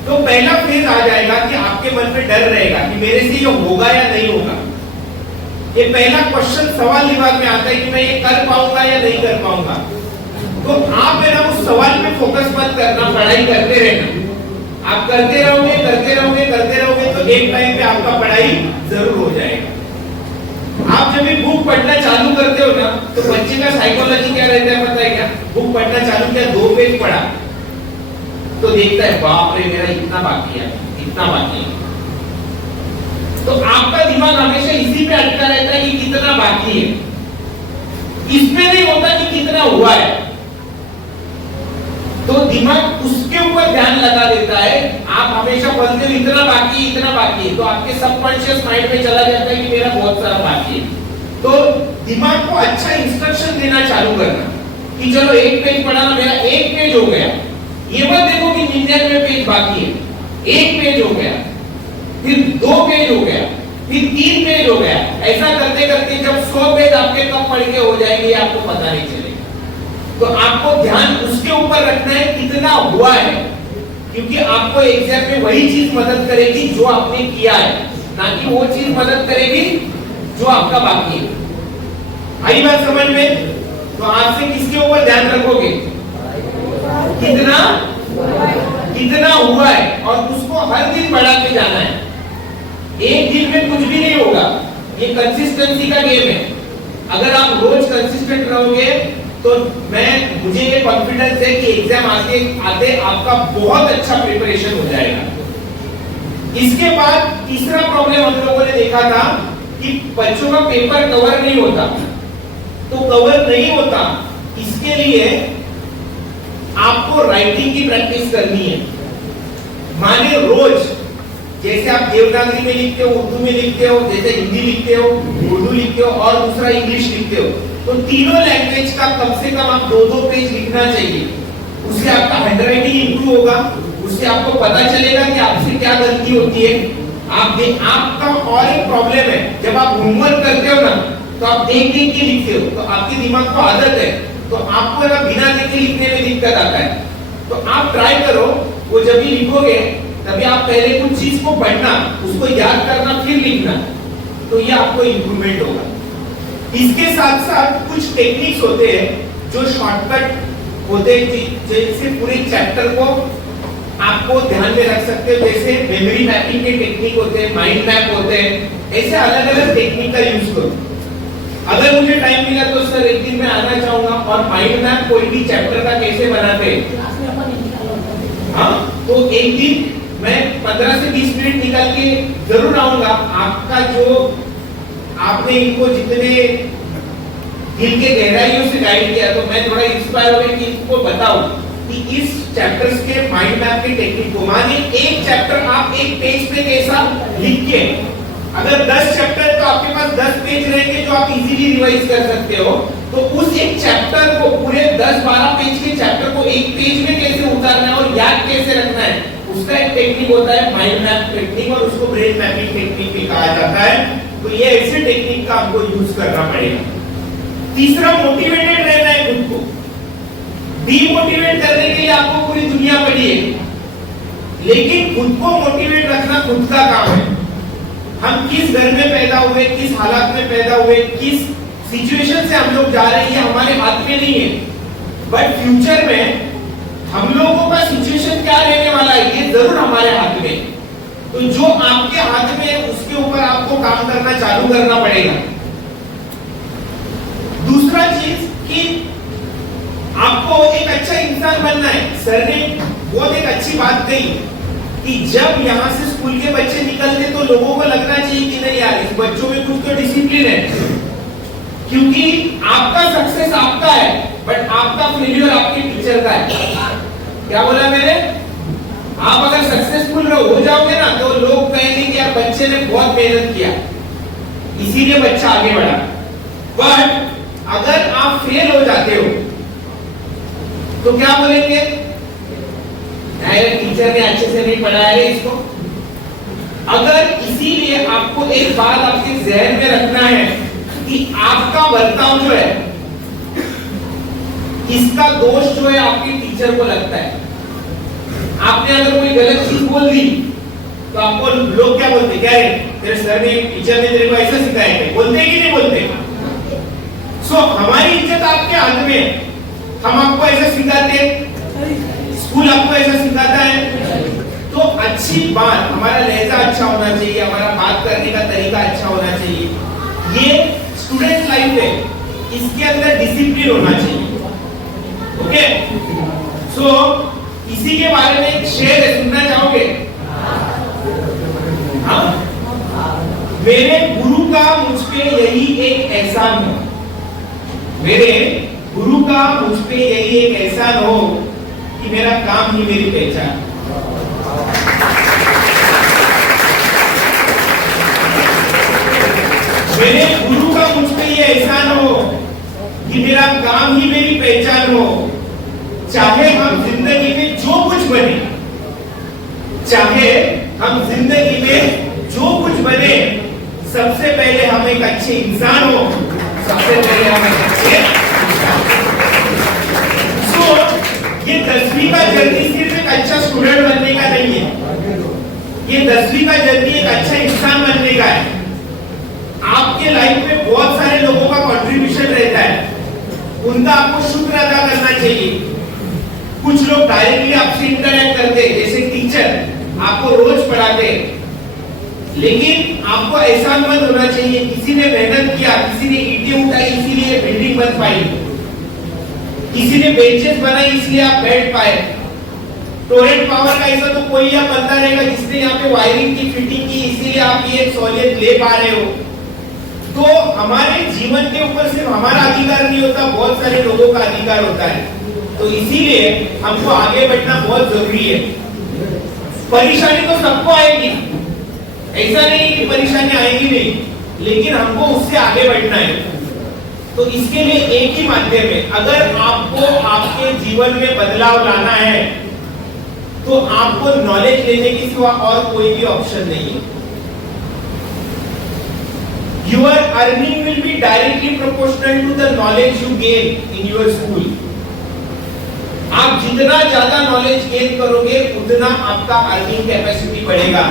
तो पहला फेज आ जाएगा कि आपके मन में डर रहेगा कि मेरे से ये होगा या नहीं होगा। ये पहला क्वेश्चन सवाल दिमाग में आता है कि मैं ये कर पाऊंगा या नहीं कर पाऊंगा। तो आप है ना उस सवाल पे फोकस मत करना, पढ़ाई करते रहना। आप करते रहोगे करते रहोगे करते रहोगे तो एक टाइम पे आपका पढ़ाई जरूर हो जाएगा। आप जब भी बुक पढ़ना चालू करते हो ना तो बच्चे का साइकोलॉजी क्या रहता है पता है क्या? बुक पढ़ना चालू किया, 2 पेज पढ़ा तो देखता है बाप रे मेरा इतना बाकी है, इतना बाकी है। तो आपका दिमाग हमेशा इसी पे अटका रहता है कि कितना बाकी है, इसमें नहीं होता कि कितना हुआ है। तो दिमाग उसके ऊपर ध्यान लगा देता है। आप हमेशा बोलते हो इतना बाकी है, तो आपके सबकॉन्शियस माइंड में चला जाता है कि मेरा बहुत सारा बाकी है। तो दिमाग को अच्छा इंस्ट्रक्शन देना चालू करना कि चलो 1 पेज पढ़ा ना, मेरा 1 पेज हो गया। ये मत देखो कि 99 पेज बाकी है, 1 पेज हो गया, फिर 2 पेज हो गया, फिर 3 पेज हो गया। ऐसा करते करते जब 100 पेज आपके कब पढ़ के हो जाएंगे आपको पता नहीं चलेगा। तो आपको ध्यान उसके ऊपर रखना है कितना हुआ है, क्योंकि आपको एग्जाम में वही चीज मदद करेगी जो आपने किया है, ना कि वो चीज मदद करेगी जो आपका बाकी है। आई बात समझ में? तो आज से किसके ऊपर ध्यान रखोगे? कितना हुआ है, और उसको हर दिन बढ़ाते जाना है। एक दिन में कुछ भी नहीं होगा, ये कंसिस्टेंसी का गेम है। अगर आप रोज कंसिस्टेंट रहोगे तो मुझे ये कॉन्फिडेंस है कि एग्जाम आते आपका बहुत अच्छा प्रिपरेशन हो जाएगा। इसके बाद तीसरा प्रॉब्लम हम लोगों ने देखा था कि बच्चों का पेपर कवर नहीं होता। तो कवर नहीं होता, इसके लिए आपको राइटिंग की प्रैक्टिस करनी है। माने रोज जैसे आप देवनागरी में लिखते हो, उर्दू में लिखते हो, जैसे हिंदी लिखते हो, उर्दू लिखते हो और दूसरा इंग्लिश लिखते हो, तो तीनों लैंग्वेज का कम से कम आप 2-2 पेज लिखना चाहिए। उससे आपका हैंडराइटिंग इंप्रूव होगा, उससे आपको पता चलेगा कि आपसे क्या गलती होती है। आपका और एक प्रॉब्लम है, जब आप होमवर्क करते हो ना तो आप देख देख के लिखते हो, तो आपके दिमाग को आदत है, तो आपको ना बिना देखे लिखने में दिक्कत आता है। तो आप ट्राई करो, वो जब भी लिखोगे तभी आप पहले कुछ चीज को पढ़ना, उसको याद करना, फिर लिखना, तो ये आपको इंप्रूवमेंट होगा। इसके साथ साथ कुछ टेक्निक्स होते हैं जो शॉर्टकट होते हैं, जैसे पूरे चैप्टर को आपको ध्यान में रख सकते हो। जैसे मेमोरी मैपिंग के टेक्निक होते हैं, माइंड मैप होते हैं, ऐसे अलग अलग टेक्निक का यूज करो। अगर मुझे टाइम मिला तो सर एक दिन मैं आना चाहूंगा और माइंड मैप कोई भी चैप्टर का कैसे बनाते हैं, हाँ, तो एक दिन मैं 15 से 20 मिनट निकाल के जरूर आऊंगा। आपका जो आपने इनको जितने दिल के गहराइयों से गाइड किया, तो मैं थोड़ा इंस्पायर हो गया कि इनको बताऊं कि इस चैप्टर्स के माइंड मैप की टेक्निक को। माने एक चैप्टर आप एक पेज पे कैसा लिख के, अगर 10 चैप्टर तो आपके पास 10 पेज रहेंगे जो आप इजीली रिवाइज कर सकते हो। तो उस एक चैप्टर को, पूरे 10-12 पेज के चैप्टर को एक पेज में कैसे उतारना है और याद कैसे रखना है, उसका एक टेक्निक होता है माइंड मैप टेक्निक, और उसको ब्रेन मैपिंग टेक्निक भी कहा जाता है। तो ये ऐसे टेक्निक का आपको यूज करना पड़ेगा। तीसरा, मोटिवेटेड रहना है खुद को। डीमोटिवेट करने के लिए आपको पूरी दुनिया पड़ी है, लेकिन खुद को मोटिवेट रखना खुद का काम है। हम किस घर में पैदा हुए, किस हालात में पैदा हुए, किस सिचुएशन से हम लोग जा रहे हैं, ये हमारे हाथ में नहीं है। बट फ्यूचर में हम लोगों का सिचुएशन क्या रहने वाला है, ये जरूर हमारे हाथ में। तो जो आपके हाथ में है उसके ऊपर आपको काम करना चालू करना पड़ेगा। दूसरा चीज कि आपको एक अच्छा इंसान बनना है। सर ने बहुत एक अच्छी बात कही कि जब यहाँ से स्कूल के बच्चे निकलते तो लोगों को लगना चाहिए कि नहीं यार, इस बच्चों में कुछ तो डिसिप्लिन है, क्योंकि आपका सक्सेस आपका है, बट आपका फेलियर आपके टीचर का है। क्या बोला मैंने? आप अगर सक्सेसफुल हो जाओगे ना तो लोग कहेंगे कि यार बच्चे ने बहुत मेहनत किया, इसीलिए बच्चा आगे बढ़ा। बट अगर आप फेल हो जाते हो तो क्या बोलेंगे? टीचर ने अच्छे से नहीं पढ़ाया है इसको। अगर इसीलिए आपको एक बात आपके जहन में रखना है कि आपका बर्ताव जो है, इसका दोष जो है आपके टीचर को लगता है। आपने अगर कोई गलत चीज बोल दी तो आपको लोग क्या बोलते? क्या है तेरे सर ने, टीचर ने तेरे को ऐसा सिखाया है, बोलते कि नहीं बोलते? सो हमारी इज्जत आपके हाथ में। हम आपको ऐसा सिखाते, स्कूल आपको ऐसा सिखाता है, तो अच्छी बात, हमारा लहजा अच्छा होना चाहिए, हमारा बात करने का तरीका अच्छा होना चाहिए। ये स्टूडेंट लाइफ है, इसके अंदर डिसिप्लिन होना चाहिए। ओके, सो इसी के बारे में एक शेर है, सुनना चाहोगे? हाँ, मेरे गुरु का मुझ पे यही एक एहसान हो, मेरे गुरु का मुझ पे यही एक एहसान हो कि मेरा काम ही मेरी पहचान। मेरे गुरु का मुझ पे ये एहसान हो कि मेरा काम ही मेरी पहचान हो। चाहे हम जिंदगी में जो कुछ बने, चाहे हम जिंदगी में जो कुछ बने, सबसे पहले हम एक अच्छे इंसान हो, सबसे पहले हम एक अच्छे इंसान। सो ये 10वीं का जर्नी सिर्फ एक अच्छा स्टूडेंट बनने का नहीं है, ये 10वीं का जर्नी एक अच्छा इंसान बनने का है। आपके लाइफ में बहुत सारे लोगों का कंट्रीब्यूशन रहता है, उनका आपको शुक्र अदा करना चाहिए। कुछ लोग डायरेक्टली आपसे इंटरेक्ट करते हैं, जैसे टीचर आपको रोज पढ़ाते हैं, लेकिन आपको एहसानमंद होना चाहिए, किसी ने मेहनत किया, किसी ने ईंटें उठाई इसीलिए बिल्डिंग बन पाई, किसी ने बेंचेस बनाई इसलिए आप बैठ पाए। टोरेंट पावर का ऐसा तो कोई या बंदा रहेगा जिसने यहाँ पे वायरिंग की फिटिंग की, इसीलिए आप ये सहूलियत ले पा रहे हो। तो हमारे जीवन के ऊपर सिर्फ हमारा अधिकार नहीं होता, बहुत सारे लोगों का अधिकार होता है। तो इसीलिए हमको आगे बढ़ना बहुत जरूरी है। परेशानी तो सबको आएगी, ऐसा नहीं कि परेशानी आएगी नहीं, लेकिन हमको उससे आगे बढ़ना है। तो इसके लिए एक ही माध्यम है, अगर आपको आपके जीवन में बदलाव लाना है तो आपको नॉलेज लेने के सिवा और कोई भी ऑप्शन नहीं है। Your earning will be directly proportional to the knowledge you gain in your school. आप जितना ज्यादा नॉलेज गेन करोगे उतना आपका अर्निंग कैपेसिटी बढ़ेगा।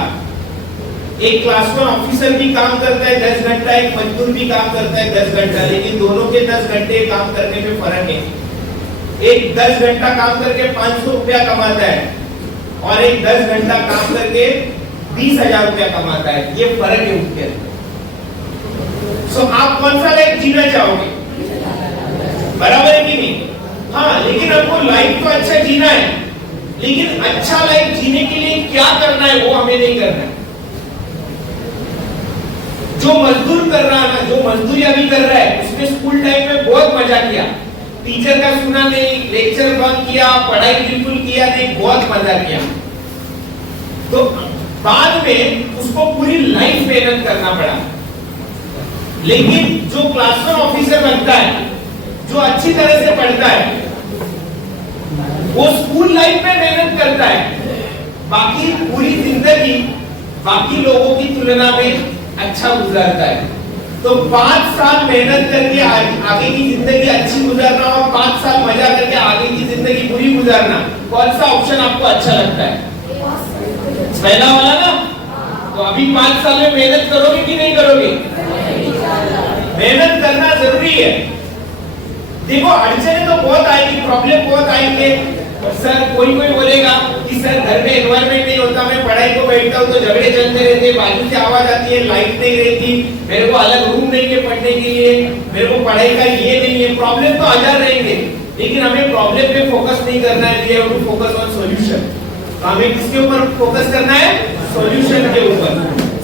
एक क्लास 1 ऑफिसर भी काम करता है 10 घंटा, एक मजदूर भी काम करता है 10 घंटा, लेकिन दोनों के 10 घंटे काम करने में फर्क है। एक 10 घंटा काम करके 500 रुपया कमाता है और एक 10 घंटा काम करके 20,000 रुपया कमाता है, ये फर्क है उनके अंदर। सो आप कौन सा लाइफ जीना चाहोगे? बराबर है कि नहीं? हाँ, लेकिन आपको लाइफ तो अच्छा जीना है, लेकिन अच्छा लाइफ जीने के लिए क्या करना है वो हमें नहीं करना है। जो मजदूर कर रहा है ना, जो मजदूरी अभी कर रहा है, उसने स्कूल टाइम में बहुत मजा किया, टीचर का सुना नहीं, लेक्चर बंक किया, पढ़ाई बिल्कुल किया नहीं, बहुत मजा किया। तो बाद में उसको पूरी लाइफ मेहनत करना पड़ा। लेकिन जो क्लास 1 ऑफिसर बनता है, जो अच्छी तरह से पढ़ता है, वो स्कूल लाइफ में मेहनत करता है, बाकी पूरी जिंदगी बाकी लोगों की तुलना में अच्छा गुजारता है। तो 5 साल मेहनत करके आगे की जिंदगी अच्छी गुजारना और 5 साल मजा करके आगे की जिंदगी बुरी गुजारना, कौन सा ऑप्शन आपको अच्छा लगता है? पहला वाला ना? तो अभी 5 साल में मेहनत करोगे कि नहीं करोगे? मेहनत करना जरूरी है। देखो, अड़चने तो बहुत आएगी, प्रॉब्लम बहुत आएंगे। सर कोई बोलेगा कि सर घर में एनवायरनमेंट नहीं होता, मैं पढ़ाई को बैठता हूँ तो झगड़े चलते रहते, बाजू से आवाज आती है, लाइट नहीं रहती, मेरे को अलग रूम नहीं है पढ़ने के लिए, मेरे को पढ़ाई का ये नहीं है। प्रॉब्लम तो हजार रहेंगे, लेकिन हमें प्रॉब्लम पे फोकस नहीं करना है, we have to focus on solution. हमें किसके ऊपर फोकस करना है? सॉल्यूशन के ऊपर।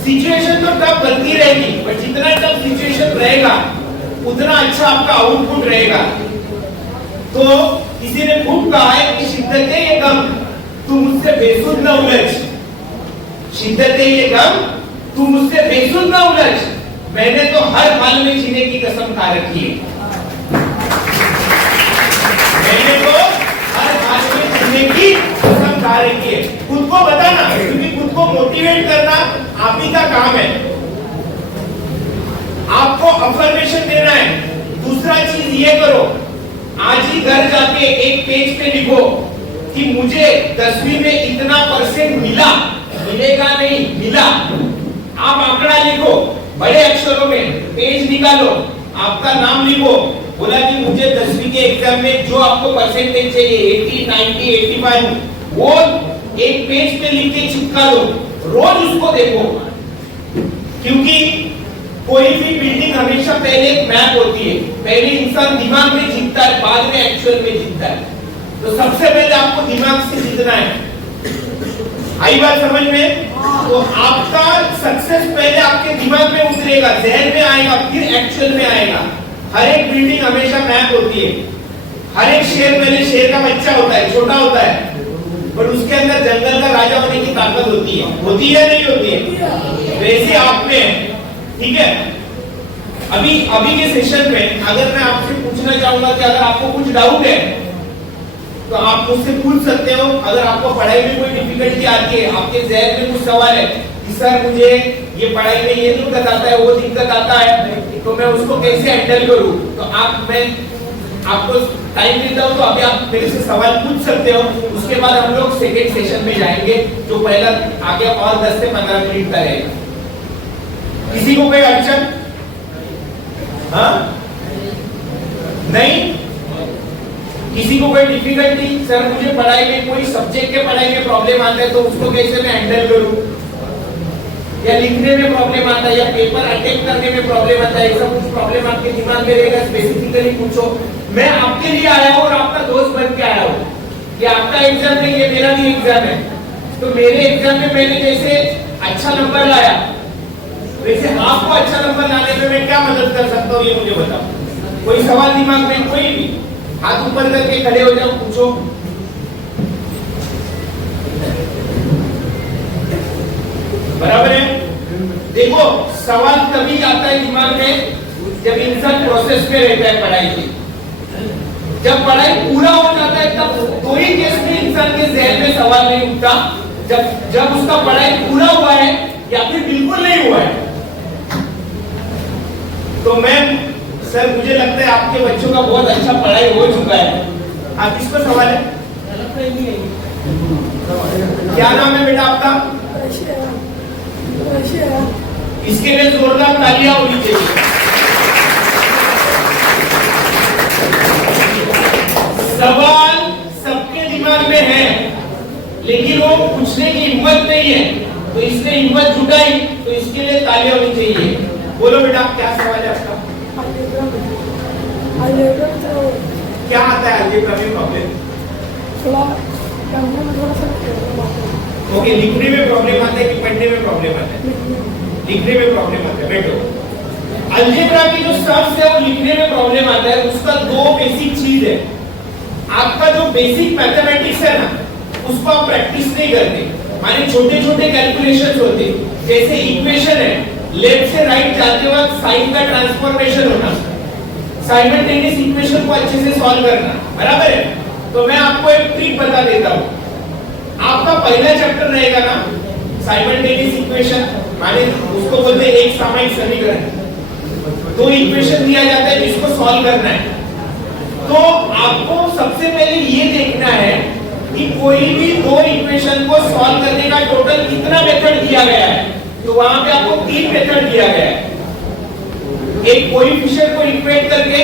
सिचुएशन तो टफ बनती रहेगी, पर जितना टफ सिचुएशन रहेगा उतना अच्छा आपका आउटपुट रहेगा। तो किसी ने खूब कहा है कि शिद्दते ये गम तू मुझसे बेसुध न उलझ, शिद्दते ये गम तू मुझसे बेसुध न उलझ, मैंने तो हर हाल में जीने की कसम खा रखी है। मैंने तो हर हाल में जीने की कसम खा रखी है। खुद को बताना, क्योंकि खुद को मोटिवेट करना आप ही का काम है। आपको अफर्मेशन देना है। दूसरा चीज ये करो, आज ही घर जाके एक पेज पे लिखो कि मुझे 10वीं में इतना % मिला, मिलेगा नहीं, मिला। आप आंकड़ा लिखो बड़े अक्षरों में, पेज निकालो, आपका नाम लिखो, बोला कि मुझे 10वीं के एग्जाम में जो आपको परसेंटेज चाहिए 80, 90, 85, वो एक पेज पे लिख के चिपका दो, रोज उसको देखो। क्योंकि कोई भी बिल्डिंग ब्रीडिंग हमेशा पहले एक मैप होती है, पहले इंसान दिमाग में जीतता है, बाद में एक्चुअल में जीतता है। तो सबसे पहले आपको दिमाग से जीतना है। आई बात समझ में? तो आपका सक्सेस पहले आपके दिमाग में उतरेगा, जहन में आएगा, फिर एक्चुअल में आएगा। हर एक ब्रीडिंग हमेशा मैप होती है। हर एक शेर पहले शेर का बच्चा होता है, छोटा होता है, पर उसके अंदर जंगल का राजा होने की ताकत होती है या नहीं होती है? वैसे आप में, ठीक है। अभी के सेशन में अगर मैं आपसे पूछना चाहूंगा कि अगर आपको कुछ डाउट है तो आप मुझसे पूछ सकते हो। अगर आपको पढ़ाई में कोई डिफिकल्टी आती है, आपके जहन में कुछ सवाल है कि सर मुझे ये पढ़ाई में ये दिक्कत आता है, वो दिक्कत आता है, तो मैं उसको कैसे हैंडल करूं, तो मैं आपको टाइम देता हूं, तो अभी आप मेरे से सवाल पूछ सकते हो। उसके बाद हम लोग सेकेंड सेशन में जाएंगे, जो पहला आगे और 10 से 15 मिनट का रहेगा। किसी को कोई अड़चन? हाँ, नहीं? किसी को कोई डिफिकल्टी? सर मुझे पढ़ाई में कोई सब्जेक्ट के पढ़ाई में प्रॉब्लम आता है, तो उसको कैसे मैं हैंडल करूं, या लिखने में प्रॉब्लम आता है, या पेपर अटेम्प्ट करने में प्रॉब्लम आता है, ऐसा कुछ प्रॉब्लम आपके दिमाग में रहेगा, स्पेसिफिकली पूछो। मैं आपके लिए आया हूं और आपका दोस्त बन के आया हूं कि आपका एग्जाम नहीं है, मेरा भी एग्जाम है। तो मेरे एग्जाम में मैंने जैसे अच्छा नंबर लाया, वैसे आपको अच्छा नंबर लाने में मैं क्या मदद कर सकता हूँ, ये मुझे बताओ। कोई सवाल दिमाग में? कोई भी हाथ ऊपर करके खड़े हो जाओ, पूछो। बराबर है? देखो, सवाल तभी आता है दिमाग में जब इंसान प्रोसेस में रहता है पढ़ाई की। जब पढ़ाई पूरा हो जाता है तब दो ही केस में इंसान के जहन में सवाल नहीं उठता, जब उसका पढ़ाई पूरा हुआ है या फिर बिल्कुल नहीं हुआ है। तो मैं सर मुझे लगता है आपके बच्चों का बहुत अच्छा पढ़ाई हो चुका है। आप किसको सवाल है? क्या नाम है बेटा आपका? इसके लिए जोरदार तालियां होनी चाहिए। सवाल सबके दिमाग में है, लेकिन वो पूछने की हिम्मत नहीं है, तो इसने हिम्मत जुटाई, तो इसके लिए तालियां होनी चाहिए। बोलो बेटा, क्या सवाल है आपका? क्या आता है अलजेब्रा में प्रॉब्लम? ओके, लिखने में प्रॉब्लम आता है कि पढ़ने में प्रॉब्लम आता है? लिखने में प्रॉब्लम आता है। बैठो। अलजेब्रा की जो सम्स है वो लिखने में प्रॉब्लम आता है। उसका दो बेसिक चीज है। आपका जो बेसिक मैथमेटिक्स है ना, उसको आप प्रैक्टिस नहीं करते, माने छोटे छोटे कैलकुलेशंस होते, जैसे इक्वेशन है, लेफ्ट से राइट जाते वक्त साइन का ट्रांसफॉर्मेशन होना, साइमल्टेनियस इक्वेशन को अच्छे से सॉल्व करना, बराबर है? तो मैं आपको एक ट्रिक बता देता हूं। आपका पहला चैप्टर रहेगा ना साइमल्टेनियस इक्वेशन, माने उसको बोलते हैं एक सामायिक समीकरण। दो इक्वेशन दिया जाता है जिसको सॉल्व करना है, तो आपको सबसे पहले ये देखना है कि कोई भी दो इक्वेशन को सॉल्व करने का टोटल कितना मेथड दिया गया है। तो वहां पे आपको 3 मेथड दिया गया है। एक कोएफिशिएंट को इक्वेट करके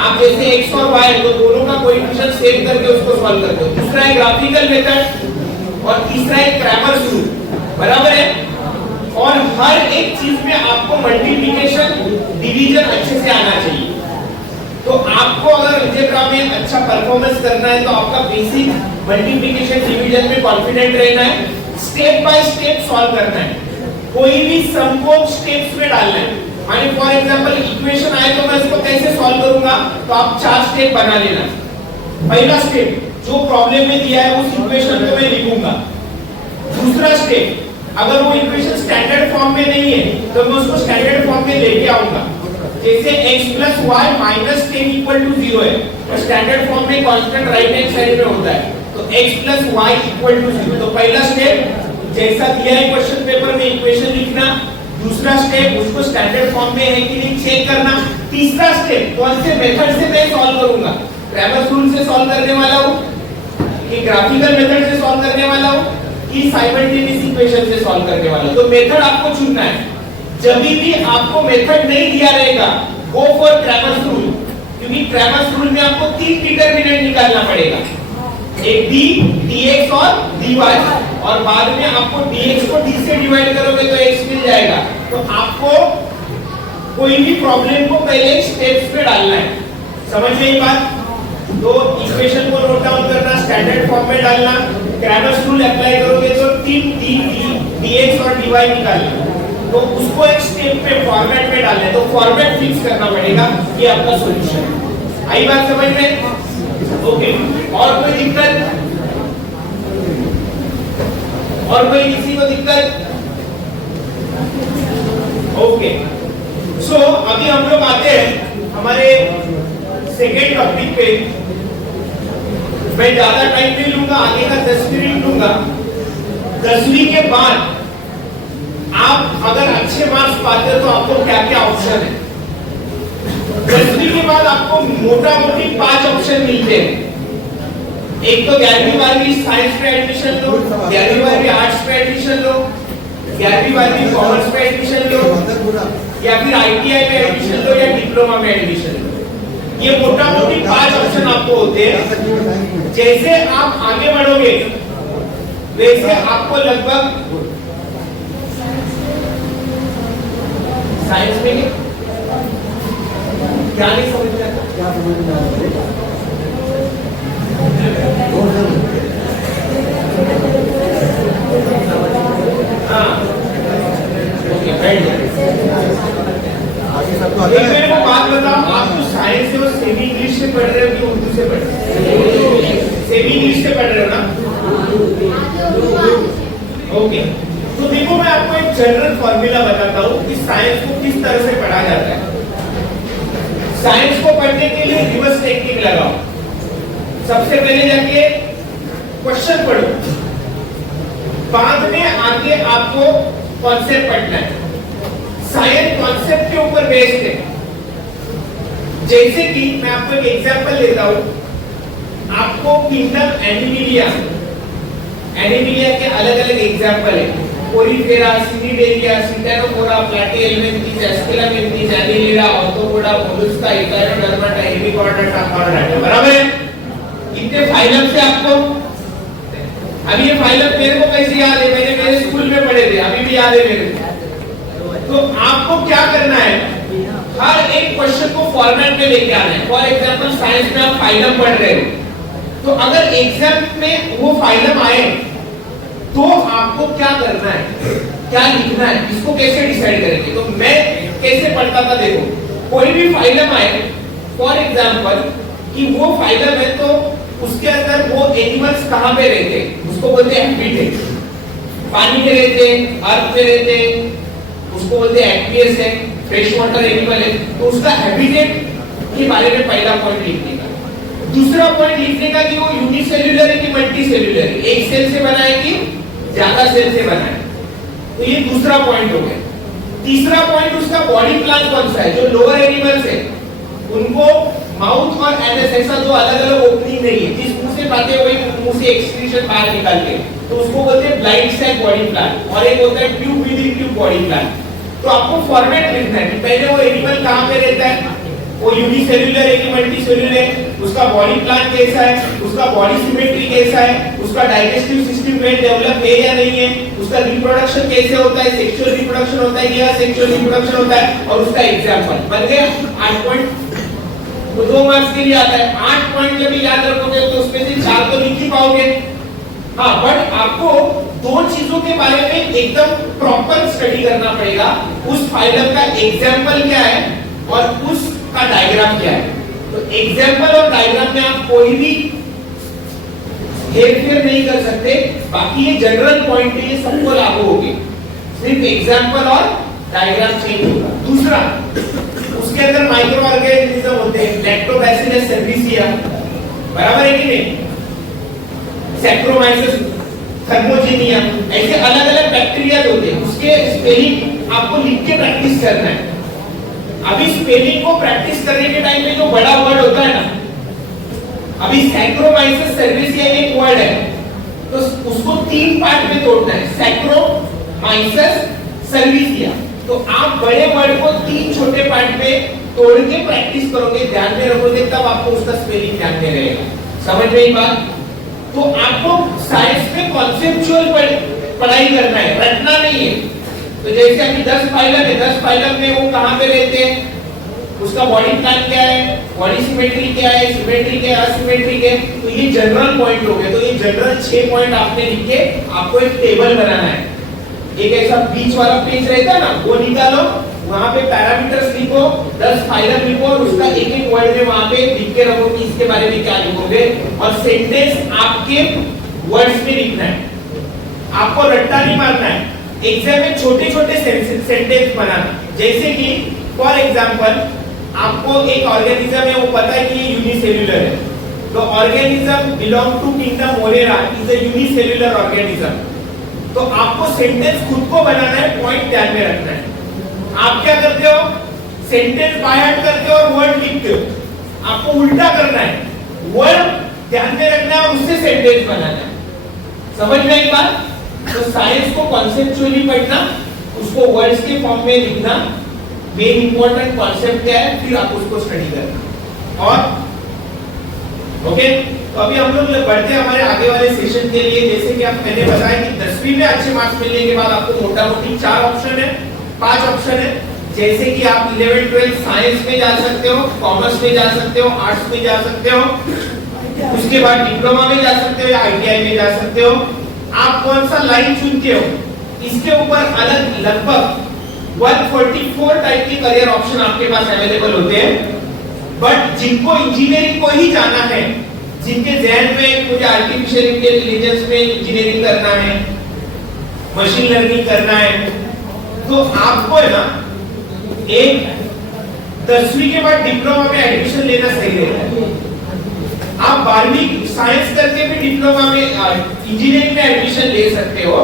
आप जैसे x और y, तो दोनों का कोएफिशिएंट सेव करके उसको सॉल्व करते हो। दूसरा है ग्राफिकल मेथड और तीसरा है क्रैमर्स रूल, बराबर है? और हर एक चीज में आपको मल्टीप्लिकेशन डिवीजन अच्छे से आना चाहिए। तो आपको अगर अलजेब्रा में अच्छा परफॉर्मेंस करना है तो आपका बेसिक मल्टीप्लिकेशन डिवीजन में कॉन्फिडेंट रहना है, स्टेप बाय स्टेप सॉल्व करना है, कोई भी सम को स्टेप्स में डालना है। माने फॉर एग्जांपल इक्वेशन आए तो मैं इसको कैसे सॉल्व करूंगा, तो आप 4 स्टेप बना लेना। पहला स्टेप, जो प्रॉब्लम में दिया है उस इक्वेशन को मैं लिखूंगा। दूसरा स्टेप, अगर वो इक्वेशन स्टैंडर्ड फॉर्म में नहीं है तो मैं उसको स्टैंडर्ड फॉर्म में लेके आऊंगा। जैसे x + y - 10 = 0 है, तो स्टैंडर्ड फॉर्म में कांस्टेंट राइट हैंड साइड में होता है, तो x + y = 0। तो पहला स्टेप जैसा दिया है क्वेश्चन पेपर में इक्वेशन लिखना। दूसरा स्टेप, उसको स्टैंडर्ड फॉर्म में है कि नहीं चेक करना। तीसरा स्टेप, कौन से मेथड से मैं सॉल्व करूंगा, क्रैमर्स रूल से सॉल्व करने वाला हूं कि ग्राफिकल मेथड से सॉल्व करने वाला हूं कि साइमल्टेनियस इक्वेशन से सॉल्व करने वाला हूं। तो मेथड आपको चुनना है। जब भी आपको मेथड नहीं दिया रहेगा, गो फॉर क्रैमर्स रूल, क्योंकि क्रैमर्स रूल में आपको 3 डिटरमिनेंट निकालना पड़ेगा, एक d, dx और dy, और बाद में आपको dx को d से डिवाइड करोगे तो x मिल जाएगा। तो आपको कोई भी प्रॉब्लम को पहले स्टेप्स पे डालना है, समझ में ये बात? तो इक्वेशन को नोट डाउन करना, स्टैंडर्ड फॉर्म में डालना, क्रैमर्स रूल अप्लाई करोगे तो 3 dx और dy निकालना, तो उसको एक स्टेप पे फॉर्मेट में डालना है, तो फॉर्मेट फिक्स करना पड़ेगा, ये आपका सॉल्यूशन है। आई बात समझ में? ओके, और कोई दिक्कत? और कोई किसी को दिक्कत? ओके, सो अभी हम लोग आते हैं हमारे सेकेंड टॉपिक पे। मैं ज्यादा टाइम नहीं लूंगा, आगे का 10 मिनट लूंगा। 10वीं के बाद आप अगर अच्छे मार्क्स पाते हो तो आपको क्या क्या ऑप्शन है? 10वीं के बाद आपको मोटा मोटी 5 ऑप्शन मिलते हैं। एक तो 11वीं 12वीं साइंस में एडमिशन लो, 11वीं 12वीं आर्ट्स में एडमिशन लो, 11वीं 12वीं कॉमर्स में एडमिशन लो, या फिर ITI में एडमिशन लो, या डिप्लोमा में एडमिशन लो। ये मोटा मोटी 5 ऑप्शन आपको होते हैं। जैसे आप आगे बढ़ोगे वैसे आपको लगभग साइंस में क्या नहीं समझ में आता? क्या समझ में आता? हाँ, ओके, बैठ जाए। एक मेरे को बात बताओ, आप जो साइंस से वो सेमी इंग्लिश से पढ़ रहे हो कि उर्दू से पढ़ रहे हो? सेमी इंग्लिश से पढ़ रहे हो ना? ओके, तो देखो मैं आपको एक जनरल फॉर्मूला बताता हूँ कि साइंस को किस तरह से पढ़ा जाता है। साइंस को पढ़ने के लिए रिवर्स टेक्निक लगाओ। सबसे पहले जाके क्वेश्चन पढ़ो, बाद में आगे आपको कॉन्सेप्ट पढ़ना है। साइंस कॉन्सेप्ट के ऊपर बेस्ड है। जैसे कि मैं आपको एक एग्जांपल लेता हूं, आपको किंगडम एनिमिलिया के अलग अलग एग्जांपल है। पोरीफेरा, सिनिडेरिया, सिंटेनोफोरा, प्लैटिहेल्मिन्थस, एस्किलामिन्थस, एनिलिरा, ऑर्थोपोडा, मोलस्का, इकारोडर्माटा, हेमिकॉर्डाटा, कॉर्डाटा, बराबर है? कितने फाइलम से आपको? अभी ये फाइलम मेरे को कैसे याद है? मैंने मेरे स्कूल में पढ़े थे, अभी भी याद है मेरे को। तो आपको क्या करना है, हर एक क्वेश्चन को फॉर्मेट में लेके आना है। फॉर एग्जांपल साइंस में आप फाइलम पढ़ रहे हो, तो अगर एग्जाम में वो फाइलम आए तो आपको क्या करना है, क्या लिखना है, इसको कैसे डिसाइड करेंगे? तो मैं कैसे पढ़ता था, देखो कोई भी फाइलम आए, फॉर एग्जांपल कि वो फाइलम है तो उसके अंदर वो एनिमल्स कहां पे रहते हैं, उसको बोलते हैं हैबिटेट। पानी में रहते हैं, अर्थ में रहते हैं, उसको बोलते हैं एक्वियस है, फ्रेश वाटर एनिमल है, तो उसका हैबिटेट के बारे में पहला पॉइंट लिखने का। दूसरा पॉइंट लिखने का कि वो यूनिसेल्युलर है कि मल्टीसेल्युलर है, एक सेल से बना है कि ज्यादा सेल से बना है, तो ये दूसरा पॉइंट हो गया। तीसरा पॉइंट उसका बॉडी प्लान कौन सा है, जो लोअर एनिमल्स है उनको माउथ और एनएस ऐसा दो अलग अलग ओपनिंग नहीं है, जिस मुंह से बातें वही मुंह से एक्सक्रीशन बाहर निकालते हैं, तो उसको बोलते हैं ब्लाइंड सैक बॉडी प्लान, और एक होता है tube with tube body plan. तो आपको फॉर्मेट लिखना है कि पहले वो एनिमल कहां पे रहता है, वो यूनिसेल्युलर है कि मल्टीसेल्युलर है, उसका बॉडी प्लान कैसा है, उसका बॉडी सिमेट्री कैसा है, उसका डाइजेस्टिव सिस्टम वेल डेवलप है या नहीं है, उसका रिप्रोडक्शन कैसे होता है, सेक्सुअल रिप्रोडक्शन होता है या सेक्सुअल रिप्रोडक्शन होता है, और उसका एग्जांपल। बन गया 8 पॉइंट, तो 2 मार्क्स के लिए आता है। 8 पॉइंट जब याद रखोगे तो उसमें से 4 तो लिख ही पाओगे। हाँ, बट आपको 2 चीजों के बारे में एकदम प्रॉपर स्टडी करना पड़ेगा, उस फाइलम का एग्जांपल क्या है और उसका डायग्राम क्या है। तो एग्जांपल और डायग्राम में आप कोई भी हेरफेर नहीं कर सकते, बाकी ये जनरल पॉइंट है, ये सबको लागू होगी, सिर्फ एग्जांपल और डायग्राम चेंज होगा। दूसरा, उसके अंदर माइक्रो ऑर्गेनिज्म होते हैं, लैक्टोबैसिलस सर्विसिया, बराबर है कि नहीं, सैक्रोमाइसिस, थर्मोजेनिया, ऐसे अलग अलग बैक्टीरिया होते हैं, उसके स्पेलिंग आपको लिख के प्रैक्टिस करना है। अभी स्पेलिंग को प्रैक्टिस करने के टाइम में जो बड़ा वर्ड होता है ना, अभी सैक्रोमाइसिस सर्विसिया एक वर्ड है, तो उसको 3 पार्ट में तोड़ना है, सैक्रोमाइसिस सर्विसिया। तो आप बड़े वर्ड को 3 छोटे पार्ट में तोड़ के प्रैक्टिस करोगे, ध्यान में रखोगे, तब आपको उसका स्पेलिंग ध्यान में रहेगा। समझ में आई बात? तो आपको साइंस में कॉन्सेप्चुअल पढ़ाई करना है, रटना नहीं है। तो जैसे अभी 10 पाइलट है, 10 पाइलट में वो कहाँ पे रहते हैं, उसका बॉडी प्लान क्या है, बॉडी सिमेट्री क्या है, सिमेट्री क्या है, असिमेट्री क्या है, तो ये जनरल पॉइंट हो गए। तो ये जनरल 6 पॉइंट आपने लिख के आपको एक टेबल बनाना है। एक ऐसा बीच वाला पेज रहता है ना, वो निकालो, वहां पे पैरामीटर्स लिखो, 10 फाइलम लिखो और उसका एक एक वर्ड में वहां पे लिख के रखो कि इसके बारे में क्या लिखोगे, और सेंटेंस आपके वर्ड्स में लिखना है, आपको रट्टा नहीं मारना है। एग्जाम में छोटे छोटे सेंटेंस बनाना, जैसे कि फॉर एग्जांपल आपको एक ऑर्गेनिज्म है, वो पता है कि ये यूनिसेल्युलर है, तो organism belong to kingdom Monera is a unicellular organism. तो आपको सेंटेंस खुद को बनाना है, पॉइंट ध्यान में रखना है। आप क्या करते हो, सेंटेंस बाय हार्ट करते हो और वर्ड लिखते हो, आपको उल्टा करना है, वर्ड ध्यान में रखना है और उससे सेंटेंस बनाना है। समझ में आई बात? तो साइंस को कॉन्सेप्चुअली पढ़ना, उसको वर्ड्स के फॉर्म में लिखना, मेन इंपॉर्टेंट कॉन्सेप्ट क्या है, फिर आप उसको स्टडी करना। और ओके, तो अभी हम लोग बढ़ते हैं हमारे आगे वाले सेशन के लिए। जैसे कि आप मैंने बताया कि 10वीं में अच्छे मार्क्स मिलने के बाद आपको मोटा मोटी 4 ऑप्शन है, 5 ऑप्शन है। जैसे कि आप 11 12 साइंस में जा सकते हो, कॉमर्स में जा सकते हो, आर्ट्स में जा सकते हो, उसके बाद डिप्लोमा में जा सकते हो या आईटीआई में जा सकते हो। आप कौन सा लाइन चुनते हो, इसके ऊपर अलग लगभग 144 टाइप के करियर ऑप्शन आपके पास अवेलेबल होते हैं। बट जिनको इंजीनियरिंग को ही जाना है, जिनके जहन में मुझे आर्टिफिशियल इंटेलिजेंस में इंजीनियरिंग करना है, मशीन लर्निंग करना है, तो आपको है ना एक 10वीं के बाद डिप्लोमा में एडमिशन लेना सही रहता है। आप 12वीं साइंस करके भी डिप्लोमा में इंजीनियरिंग में एडमिशन ले सकते हो।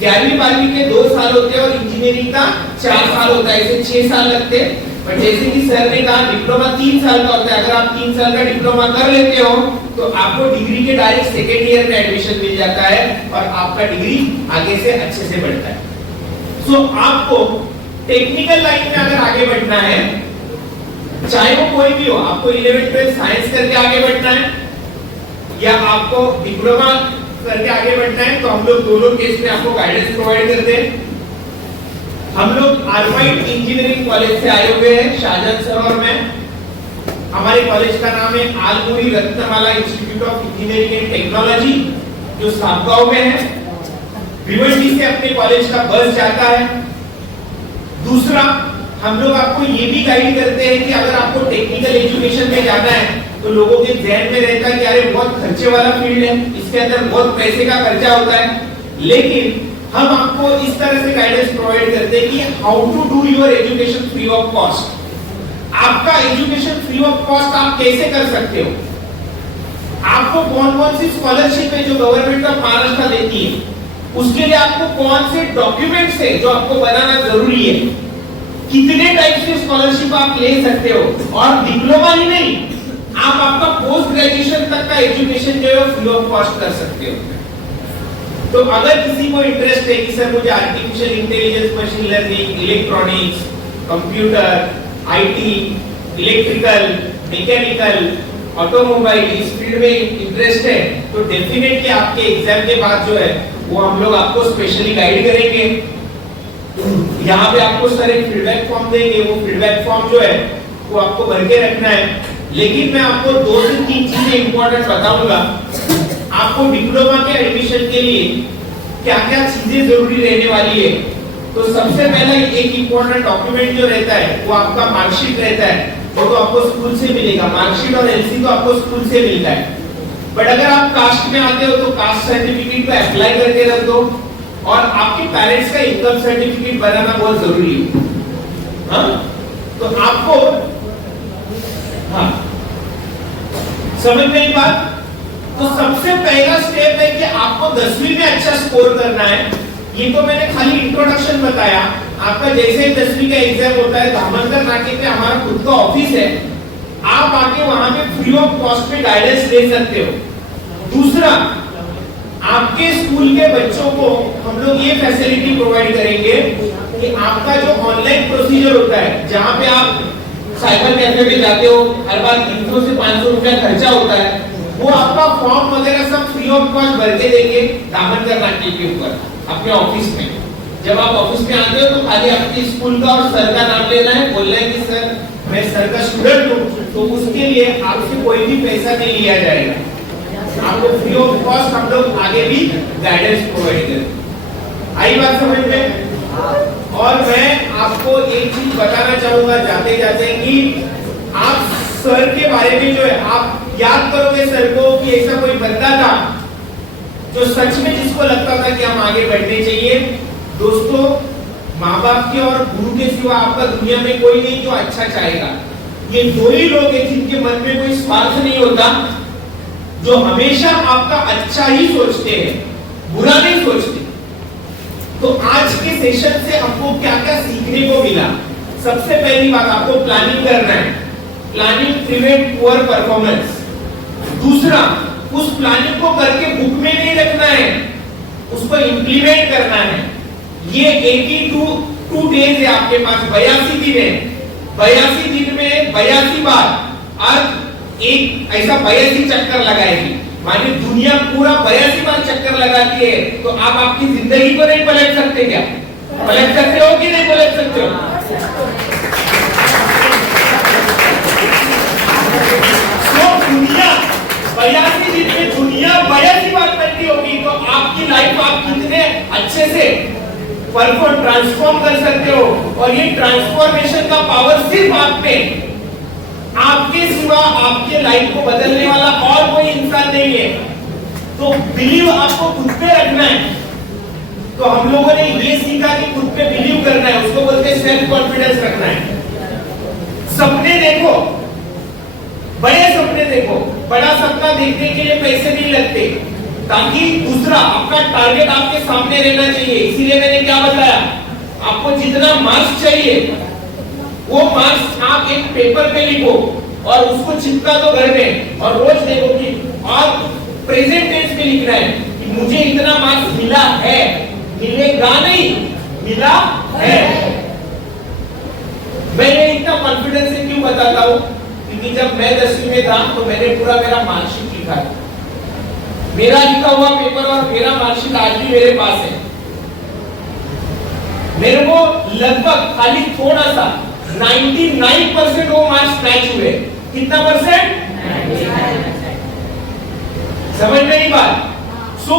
11वीं 12वीं के 2 साल होते हैं और इंजीनियरिंग का 4 साल होता है, ऐसे 6 साल लगते हैं। पर जैसे कि सर ने कहा डिप्लोमा 3 साल का होता है। अगर आप 3 साल का डिप्लोमा कर लेते हो तो आपको डिग्री के डायरेक्ट सेकेंड ईयर में एडमिशन मिल जाता है और आपका डिग्री आगे से अच्छे से बढ़ता है। सो आपको टेक्निकल लाइन में अगर आगे बढ़ना है, चाहे वो कोई भी हो, आपको 11 12 साइंस करके आगे बढ़ना है या आपको डिप्लोमा करके आगे बढ़ना है, तो हम लोग दोनों केस में आपको गाइडेंस प्रोवाइड करते हैं। हम लोग आर्माइट इंजीनियरिंग कॉलेज से आए हुए हैं, शाहजहां सर और मैं। हमारे कॉलेज का नाम है Alamuri Ratnamala Institute of Engineering and Technology, जो साबगांव में है। भिवंडी से अपने कॉलेज का बस जाता है। दूसरा, हम लोग आपको ये भी गाइड करते हैं कि अगर आपको टेक्निकल एजुकेशन में जाना है तो लोगों के ध्यान में रहता है कि अरे बहुत खर्चे वाला फील्ड है, इसके अंदर बहुत पैसे का खर्चा होता है, लेकिन हम आपको इस तरह से गाइडेंस प्रोवाइड करते हैं कि how to do your education free of cost. आपका एजुकेशन फ्री ऑफ कॉस्ट आप कैसे कर सकते हो, आपको कौन कौन सी स्कॉलरशिप है जो गवर्नमेंट ऑफ महाराष्ट्र देती है, उसके लिए आपको कौन से डॉक्यूमेंट्स है जो आपको बनाना जरूरी है, कितने टाइप से स्कॉलरशिप आप ले सकते हो, और डिप्लोमा ही नहीं, आप आपका पोस्ट ग्रेजुएशन तक का एजुकेशन जो है फ्री ऑफ कॉस्ट कर सकते हो। तो अगर किसी को इंटरेस्ट है कि सर मुझे artificial intelligence, machine learning, electronics, computer, IT, electrical, mechanical, automobile, इस फील्ड में इंटरेस्ट है, तो डेफिनेटली आपके एग्जाम के बाद जो है वो हम लोग आपको स्पेशली गाइड करेंगे। यहाँ पे आपको सर एक फीडबैक फॉर्म देंगे, वो फीडबैक फॉर्म जो है वो आपको भर के रखना है। लेकिन मैं आपको 2 से 3 चीजें इंपॉर्टेंट बताऊंगा। आपको डिप्लोमा के एडमिशन के लिए क्या क्या चीजें जरूरी रहने वाली है। तो सबसे पहला एक इंपॉर्टेंट डॉक्यूमेंट जो रहता है वो आपका मार्कशीट रहता है, वो तो आपको स्कूल से मिलेगा। मार्कशीट और एलसी तो आपको स्कूल से मिलता है, बट अगर आप कास्ट में आते हो तो कास्ट सर्टिफिकेट पे अप्लाई करके रख दो, और आपके पेरेंट्स का इनकम सर्टिफिकेट बनाना बहुत जरूरी है। हाँ, तो आपको हाँ समझ में आई बात? तो सबसे पहला स्टेप है कि आपको 10वीं में अच्छा स्कोर करना है। ये तो मैंने खाली इंट्रोडक्शन बताया। आपका जैसे ही 10वीं का एग्जाम होता है, धामनगर नाके पे हमारा खुद का ऑफिस है, आप आके वहां पे फ्री ऑफ कॉस्ट में गाइडेंस ले सकते हो। दूसरा, आपके स्कूल के बच्चों को हम लोग ये फैसिलिटी प्रोवाइड करेंगे कि आपका जो ऑनलाइन प्रोसीजर होता है, जहां पे आप साइबर कैफे में जाते हो, हर बार 300 से 500 रुपया खर्चा होता है, वो आपका फॉर्म वगैरह सब फ्री ऑफ कॉस्ट भर के देंगे दामनगर नाके के ऊपर अपने ऑफिस में। जब आप ऑफिस में आते हो तो खाली आपके स्कूल का और सर का नाम लेना है, बोलना है कि सर मैं सर का स्टूडेंट हूँ, तो उसके लिए आपसे कोई भी पैसा नहीं लिया जाएगा। आपको फ्री ऑफ कॉस्ट हम लोग आगे भी गाइडेंस प्रोवाइड करें। आई बात समझ में? और मैं आपको एक चीज बताना चाहूंगा जाते जाते कि आप सर के बारे में जो है आप याद करोगे सर को कि ऐसा कोई बंदा था जो सच में जिसको लगता था कि हम आगे बढ़ने चाहिए। दोस्तों, माँ बाप के और गुरु के सिवा आपका दुनिया में कोई नहीं जो अच्छा चाहेगा। ये दो ही लोग हैं जिनके मन में कोई स्वार्थ नहीं होता, जो हमेशा आपका अच्छा ही सोचते हैं, बुरा नहीं सोचते। तो आज के सेशन से आपको क्या क्या सीखने को मिला? सबसे पहली बात, आपको प्लानिंग करना है। Planning prevent poor performance. दूसरा, उस प्लानिंग को करके बुक में नहीं रखना है, उसको इंप्लीमेंट करना है। ये 82 डेज है आपके पास, 82 दिन है। 82 दिन में 82 बार आज एक ऐसा 82 चक्कर लगाएगी। मानिए दुनिया पूरा 82 बार चक्कर लगाती है, तो आप आपकी जिंदगी को नहीं पलट सकते क्या? पलट सकते हो कि नहीं पलट सकते हो? तो दुनिया 82 दिन में दुनिया 82 बार पलटी होगी, तो आपकी लाइफ आप कितने अच्छे से परफॉर्म ट्रांसफॉर्म कर सकते हो। और ये ट्रांसफॉर्मेशन का पावर सिर्फ आप में, आपके सिवा आपके लाइफ को बदलने वाला और कोई इंसान नहीं है। तो बिलीव आपको खुद पे रखना है। तो हम लोगों ने ये सीखा कि खुद पे बिलीव करना है, उसको बोलते हैं सेल्फ कॉन्फिडेंस रखना है। सपने देखो, बड़े सपने देखो। बड़ा सपना देखने के लिए पैसे नहीं लगते, ताकि दूसरा आपका टारगेट आपके सामने रहना चाहिए। इसीलिए मैंने क्या बताया, आपको जितना मार्क्स चाहिए वो मार्क्स आप एक पेपर पे लिखो और उसको चिपका दो घर में, और रोज देखो कि और प्रेजेंट टेंस में लिखना है कि मुझे इतना मार्क्स मिला है, मिलेगा नहीं, मिला है। मैं इतना कॉन्फिडेंस से क्यों बताता हूँ? क्योंकि जब मैं 10वीं में था तो मैंने पूरा मेरा मार्कशीट लिखा है। मेरा लिखा हुआ पेपर और मेरा मार्कशीट आज भी मेरे पास है। मेरे को लगभग खाली थोड़ा सा 99% वो मार्क्स मैच हुए। कितना परसेंट? 99%। समझ में नहीं बात? सो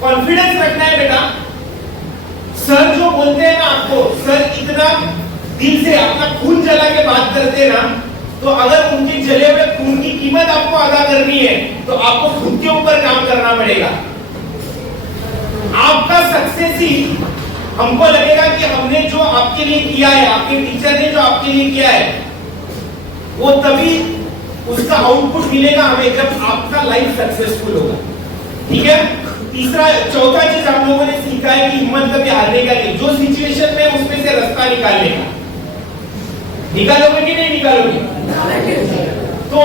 कॉन्फिडेंस रखना है बेटा। सर जो बोलते हैं ना आपको, सर इतना दिल से अपना खून जला के बात करते हैं ना, तो अगर उनके जले हुए खून की कीमत आपको अदा करनी है तो आपको खुद के ऊपर काम करना पड़ेगा। आपका सक्सेस ही हमको लगेगा कि हमने जो आपके लिए किया है, आपके टीचर ने जो आपके लिए किया है, वो तभी उसका आउटपुट मिलेगा हमें जब आपका लाइफ सक्सेसफुल होगा। ठीक है? तीसरा चौथा चीज हम लोगों ने सीखा है कि हिम्मत कभी हारने का नहीं। जो सिचुएशन में उसमें से रास्ता निकालने का। निकालोगे कि नहीं निकालोगे? तो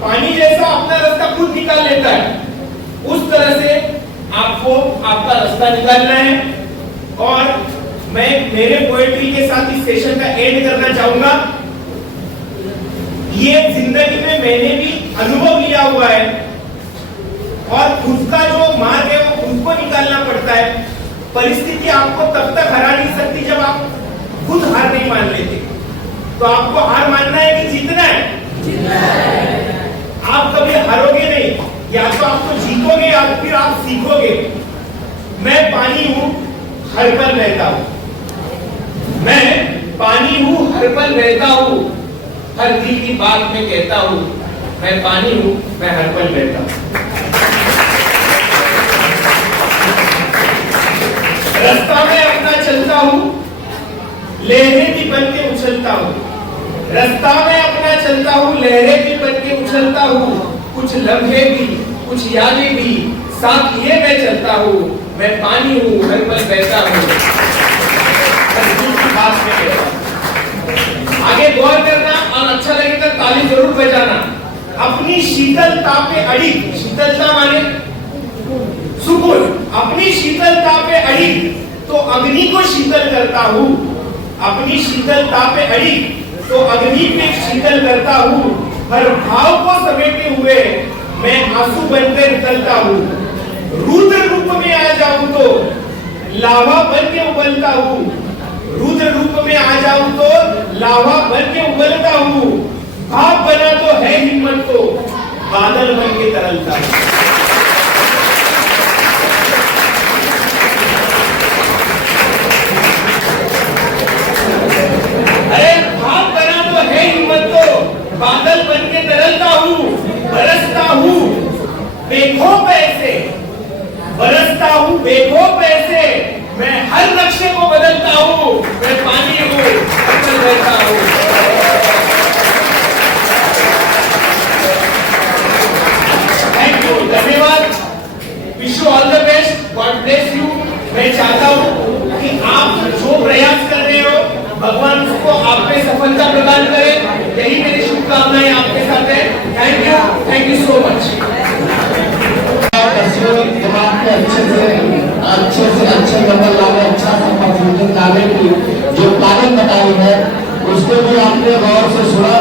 पानी जैसा अपना रास्ता खुद निकाल लेता है, उस तरह से आपको आपका रास्ता निकालना है। और मैं मेरे पोएट्री के साथ इस सेशन का एंड करना चाहूंगा। ये जिंदगी में मैंने भी अनुभव लिया हुआ है, और खुद का जो मार्ग है वो खुद को निकालना पड़ता है। परिस्थिति आपको तब तक हरा नहीं सकती जब आप खुद हार नहीं मान लेते। तो आपको हार मानना है कि जीतना है? आप कभी हारोगे नहीं, या तो आप तो जीतोगे या फिर आप सीखोगे। मैं पानी हूं, हर पल बहता हूं। मैं पानी हूं, हर पल बहता हूं। हर दिल की बात मैं कहता हूं। मैं पानी हूं, मैं हर पल बहता हूं। रास्ता में अपना चलता हूं, लहरें भी बन के उछलता हूं। रास्ता में अपना चलता हूं, लहरें भी बन के उछलता हूं। कुछ लम्हे भी, कुछ यादें भी साथ लिए मैं चलता हूं। मैं पानी हूं, हर पल बहता हूं। आगे गौर करना, और अच्छा लगे तो ताली जरूर बजाना। अपनी शीतलता पे अड़ी, शीतलता माने सुकून। अपनी शीतलता पे अड़ी तो अग्नि को शीतल करता हूं। अपनी शीतलता पे अड़ी तो अग्नि पे शीतल करता हूं। हर भाव को समेटे हुए मैं आंसू बनकर निकलता हूं। रुद्र रूप में आ जाऊं तो लावा बन के उबलता हूँ, रुद्र रूप में आ जाऊं तो लावा बन के उबलता हूँ, भाप बना तो है हिम्मत तो बादल बन के तरलता हूँ। अरे भाप बना तो है हिम्मत तो बादल बन के तरलता हूँ, बरसता हूँ बेखौफ ऐसे, बरसता हूँ बेखौफ ऐसे, मैं हर नक्शे को बदलता हूँ, मैं पानी हूँ अंदर रहता हूँ। थैंक यू, धन्यवाद, wish you all the best, God bless you. मैं चाहता हूँ कि आप जो प्रयास कर रहे हो भगवान उसको आप में सफलता प्रदान करे, यही मेरी शुभकामनाएं आपके साथ है। Thank you so much. दिमाग के अच्छे से अच्छे नंबर लाने, अच्छा सा परसेंटेज लाने की जो प्लानिंग बताई है उसको भी आपने गौर से सुना।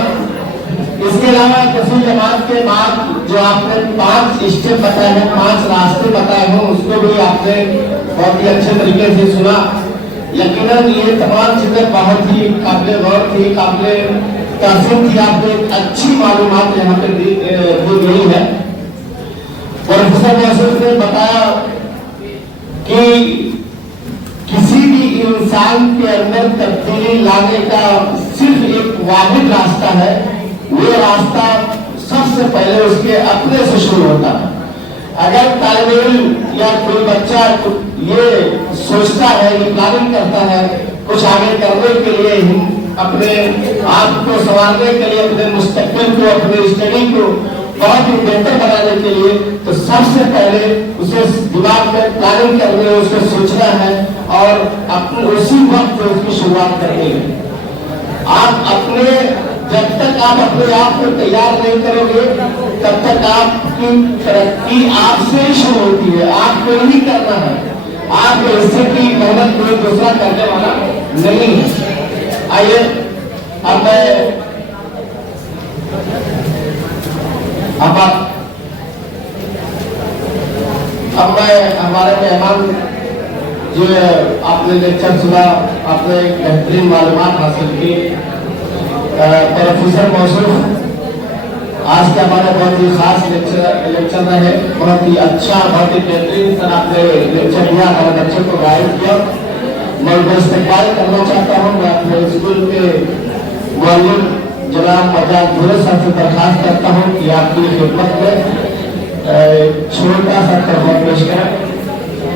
इसके अलावा 10वीं जमात के बाद जो आपने 5 स्टेप बताए हैं, 5 रास्ते बताए हैं, उसको भी आपने बहुत ही अच्छे तरीके से सुना। यकीनन ये तमाम चीजें बहुत ही काबिल गौर थी, काबिल तासीर थी। आपने अच्छी मालूमात यहाँ पे दी गई है। प्रोफेसर मसूद ने बताया कि किसी भी इंसान के अंदर तब्दीली लाने का सिर्फ एक वाहिद रास्ता है, वो रास्ता सबसे पहले उसके अपने से शुरू होता है। अगर तालिब इल्म या कोई बच्चा ये सोचता है, ये प्लानिंग करता है कुछ आगे करने के लिए, अपने आप को संवारने के लिए, अपने मुस्तकबिल को, अपने स्टडी को बहुत ही बेहतर बनाने के लिए, तो सबसे पहले उसे दिमाग में प्लानिंग करनी है, उसे सोचना है और अपने उसी वक्त उसकी शुरुआत करनी है। आप अपने जब तक आप अपने आप को तैयार नहीं करोगे तब तक आपकी तरक्की आपसे ही शुरू होती है। आपको नहीं करना है, आप इससे की मेहनत कोई दूसरा करने वाला नहीं है। आइए अब मैं हमारे मेहमान जो आपने लेक्चर सुना, आपने बेहतरीन मालूमात हासिल की। प्रोफेसर मौसूफ आज के हमारे बहुत ही खास लेक्चर रहे, बहुत ही अच्छा, बहुत ही बेहतरीन सर आपने लेक्चर दिया, हमारे बच्चों को गाइड किया। मैं उनको इस्तेमाल करना चाहता हूँ। मैं अपने स्कूल के मुअल्लिम जनाब मजाक भूरे साहब से दरखास्त करता हूँ कि आपकी खिदमत में छोटा सा तर्जुमा पेश करें।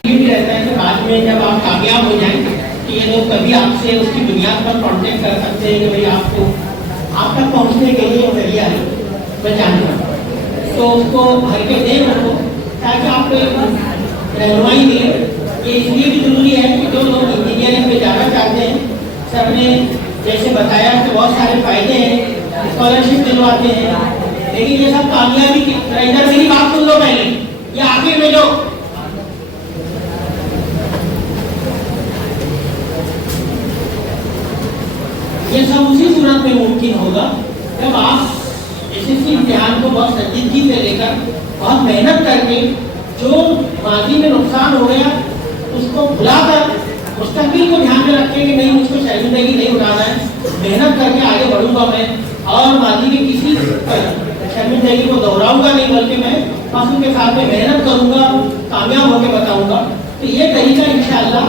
ये भी रहता है कि बाद में जब आप कामयाब हो जाएं कि ये लोग कभी आपसे उसकी बुनियाद पर कांटेक्ट कर सकते हैं कि भाई आपको आप तक पहुंचने के लिए जरिया है पहचानना, तो उसको भर के दें उनको, ताकि आपको रहनुमाई मिले। ये इसलिए भी जरूरी है कि जो लोग इंजीनियरिंग में जाना चाहते हैं, सर ने जैसे बताया कि बहुत सारे फायदे हैं, स्कॉलरशिप दिलवाते हैं, लेकिन ये सब कामयाबी की इधर मेरी बात सुन लो पहले, ये आखिर में जो ये सब उसी सूरत में मुमकिन होगा जब आप एसएससी इम्तिहान को बहुत संजीदगी से लेकर बहुत मेहनत करके जो माजी में नुकसान हो गया उसको भुलाकर मुस्तकबिल को ध्यान में रखें कि नहीं, मुझको शर्मिंदगी नहीं उठाना है, मेहनत करके आगे बढ़ूंगा मैं और माजी में किसी शर्मिंदगी को दोहराऊंगा नहीं, बल्कि मैं बस उनके साथ में मेहनत करूंगा, कामयाब होकर बताऊंगा। तो ये तरीका इंशाअल्लाह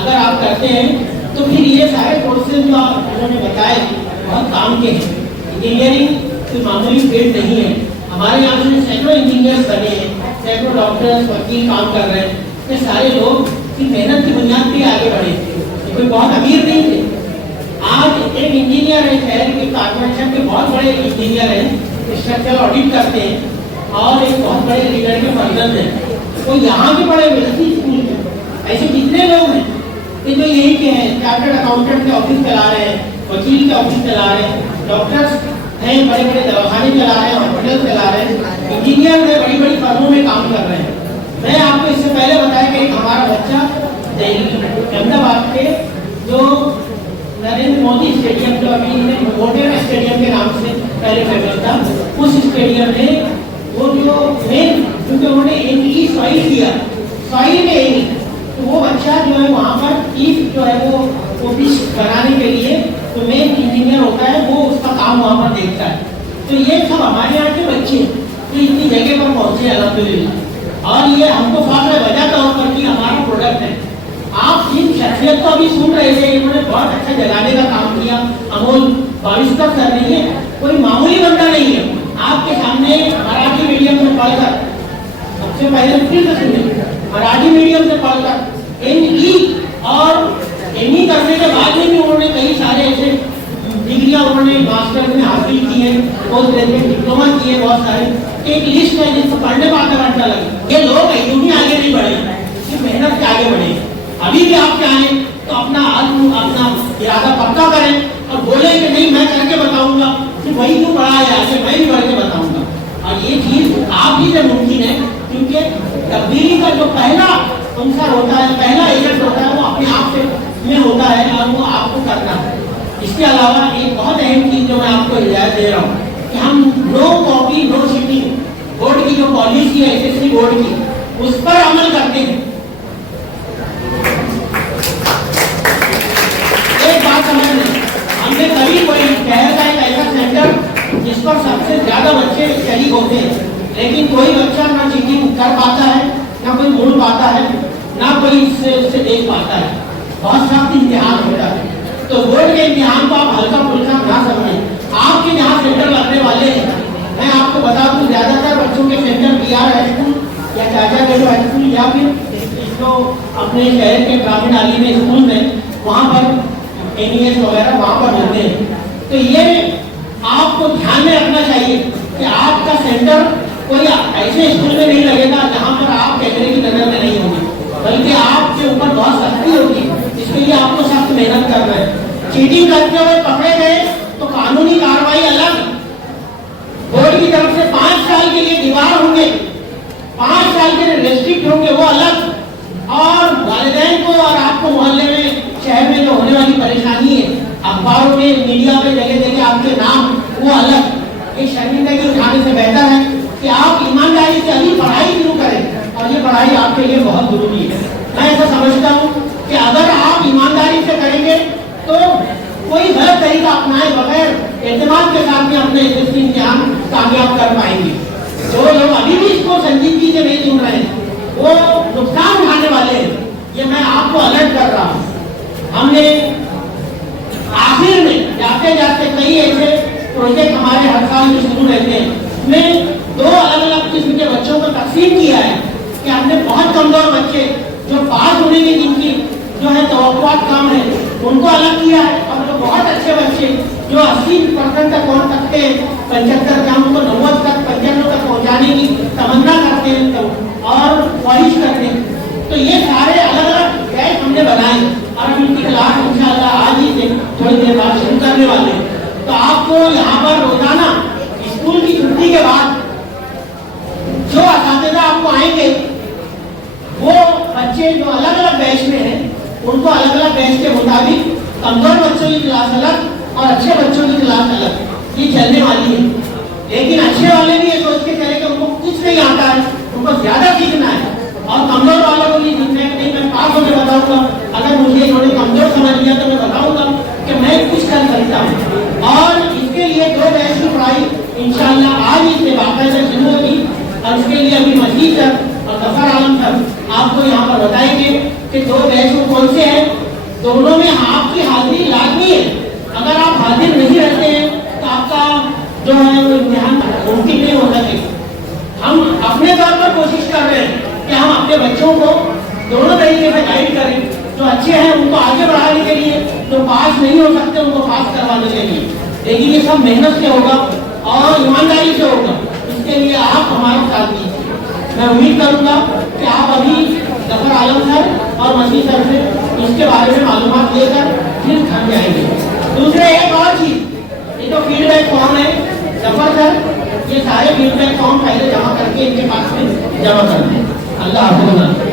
अगर आप करते हैं तो फिर ये सारे कोर्सेज जो उन्होंने बताए बहुत काम के हैं। इंजीनियरिंग कोई मामूली फील्ड नहीं है। हमारे यहाँ से सैकड़ों इंजीनियर्स बने हैं, सैकड़ों डॉक्टर्स, वकील काम कर रहे हैं। ये सारे लोग सिर्फ मेहनत की बुनियाद पे आगे बढ़े, कोई बहुत अमीर नहीं थे। आज एक इंजीनियर है, शहर के कारपोरेशन के बहुत बड़े इंजीनियर हैं, स्ट्रक्चरल ऑडिट करते हैं और एक बहुत बड़े लीडर के पर्सन हैं, वो यहाँ के बड़े वेल्थी स्कूल में। ऐसे कितने लोग हैं कि जो यही के हैं, चार्टर्ड अकाउंटेंट के ऑफिस चला रहे हैं, वकील के ऑफिस चला रहे हैं, डॉक्टर्स हैं, बड़े बड़े दवाखाने चला रहे हैं, हॉस्पिटल चला रहे हैं, इंजीनियर हैं, बड़ी बड़ी फर्मों में काम कर रहे हैं। मैं आपको इससे पहले बताया कि एक हमारा बच्चा अहमदाबाद के जो नरेंद्र मोदी स्टेडियम, जो अभी मोटर स्टेडियम के नाम से पहले फेमस था, उस स्टेडियम में वो जो मेन, क्योंकि उन्होंने सॉइल किया, सॉइल में तो वो बच्चा जो है ये सब हमारे यहाँ के बच्चे जो इतनी जगह पर पहुंचे अल्हम्दुलिल्लाह, और ये हमको फाखर वजह तौर पर कि हमारा प्रोडक्ट है। आप जिन शख्सियत को अभी सुन रहे थे, इन्होंने बहुत अच्छा जगाने का काम किया। अमोल बाविस्कर सर नहीं है, कोई मामूली बंदा नहीं है। आपके सामने मराठी मीडियम से पढ़कर, सबसे पहले फिर से सुनिए, मराठी मीडियम से पढ़कर एमई और एमई करने के बाद में भी उन्होंने कई सारे ऐसे डिग्रियां उन्होंने मास्टर में हासिल की है, पोस्ट ग्रेजुएट डिप्लोमा किए बहुत सारे। एक लिस्ट है जिसको पढ़ने में आधा घंटा लगे। ये लोग है यूं ही आगे नहीं बढ़े, ये मेहनत से आगे बढ़े। अभी भी आप चाहें तो अपना इरादा पक्का करें और बोले कि नहीं मैं करके बताऊंगा, कि वही क्यों बढ़ा है आगे, मैं भी बढ़ के बताऊंगा। और ये चीज आप ही से मुमकिन है, क्योंकि तब्दीली का जो पहला अंसर होता है, पहला एजेंट होता है, वो अपने आप से में होता है और वो आपको करना है। इसके अलावा एक बहुत अहम चीज जो मैं आपको हिदायत दे रहा हूँ कि हम no copy no cheating board की जो पॉलिसी है एसएससी बोर्ड की, उस पर अमल करते हैं। एक बात समझ लें, हमने कभी कोई शहर का एक ऐसा सेंटर जिस पर सबसे ज्यादा बच्चे शरीक होते हैं, लेकिन कोई बच्चा ना चीटिंग कर पाता है, ना कोई बोल पाता है, ना कोई इससे देख पाता है। बहुत सख्त इम्तिहान होता है, तो बोर्ड के इम्तिहान को आप हल्का फुल्का ना समझें। आपके जहाँ सेंटर लगने वाले हैं, मैं आपको बता दूं ज्यादातर बच्चों के सेंटर बीआर हाई स्कूल या चाचा नेहरू हाई स्कूल या फिर इसको अपने शहर के ग्रामीण आलिम स्कूल में वहाँ पर एनईएस वगैरह वहाँ पर होते हैं। तो ये आपको ध्यान में रखना चाहिए कि आपका सेंटर कोई ऐसे स्कूल में नहीं लगेगा जहाँ पर आप कैमरे की नजर में नहीं होंगे, बल्कि आपके ऊपर बहुत सख्ती होगी। इसके लिए आपको सख्त मेहनत करना है। चीटिंग करते हुए पकड़े गए तो कानूनी कार्रवाई अलग, बोर्ड की तरफ से 5 साल के लिए दीवार होंगे, 5 साल के लिए रेस्ट्रिक्ट होंगे, वो अलग। और वालिदैन को और आपको मोहल्ले में शहर में जो होने वाली परेशानी है, अखबारों में मीडिया में जगह जगह आपके नाम, वो अलग। एक शर्मिंदगी उठाने से बेहतर है कि आप ईमानदारी से अभी पढ़ाई शुरू करें, और ये पढ़ाई आपके लिए बहुत जरूरी है। मैं ऐसा समझता हूँ कि अगर आप ईमानदारी से करेंगे तो कोई गलत तरीका अपनाए बगैर एतमाद के साथ में अपने एसएससी इम्तिहान कामयाब कर पाएंगे। जो लोग अभी भी इसको संजीदगी से नहीं सुन रहे हैं, वो नुकसान उठाने वाले हैं। ये मैं आपको अलर्ट कर रहा हूँ। हमने आखिर में जाते जाते कई ऐसे प्रोजेक्ट हमारे हर साल में शुरू रहते हैं, उसमें 2 अलग-अलग किस्म के बच्चों को तकसीम किया है कि हमने बहुत कमजोर बच्चे जो पास होने की जिनकी जो है तवक्कुआत कम है, उनको अलग किया है, और जो बहुत अच्छे बच्चे जो 80% तक पहुंच सकते हैं, 75 का उनको 90 तक 95 तक पहुंचाने की तमन्ना करते हैं तो, और ख्वाहिश करते हैं। तो ये सारे अलग अलग बैच हमने बनाए और हम इनकी क्लास इंशाअल्लाह आज ही से थोड़ी देर बाद शुरू करने वाले हैं। तो आपको यहाँ पर रोजाना स्कूल की छुट्टी के बाद जो असातिज़ा आपको आएंगे, वो बच्चे जो अलग अलग बैच में हैं, उनको अलग अलग बैच के मुताबिक कमजोर बच्चों की क्लास अलग और अच्छे बच्चों की क्लास अलग ये चलने वाली है। लेकिन अच्छे वाले भी ये सोच के चले कि उनको कुछ नहीं आता है, उनको ज्यादा सीखना है, और कमजोर वालों को ये सीखना है कि नहीं मैं पास होकर बताऊंगा, अगर मुझे इन्होंने कमजोर समझ लिया तो मैं बताऊंगा कि मैं कुछ कर सकता हूँ। और इसके लिए 2 बैच की पढ़ाई इंशाअल्लाह आज इससे बाकायदा शुरू होगी, और इसके लिए अभी मजीद सर और गफर आलम सर आपको यहाँ पर बताएंगे कि 2 बैच कौन से हैं। दोनों में आपकी हाजिरी लाजमी है। अगर आप हाजिर नहीं रहते हैं तो आपका जो है वो इम्तिहान मुमकिन नहीं हो सके। हम अपने तौर पर कोशिश कर रहे हैं कि हम अपने बच्चों को दोनों तरीके से गाइड करें, जो अच्छे हैं उनको आगे बढ़ाने के लिए, जो पास नहीं हो सकते उनको पास करवाने के लिए। लेकिन ये सब मेहनत से होगा और ईमानदारी से होगा, इसके लिए आप हमारे साथ दीजिए। मैं उम्मीद करूंगा कि आप अभी गफर आलम सर और मसीह सर से इसके बारे में मालूमात लेकर फिर घर जाएंगे। दूसरे एक और चीज, ये तो फीडबैक फॉर्म है, गफर सर ये सारे फीडबैक फॉर्म पहले जमा करके इनके पास में जमा करते हैं। अल्लाह हाफ़िज़।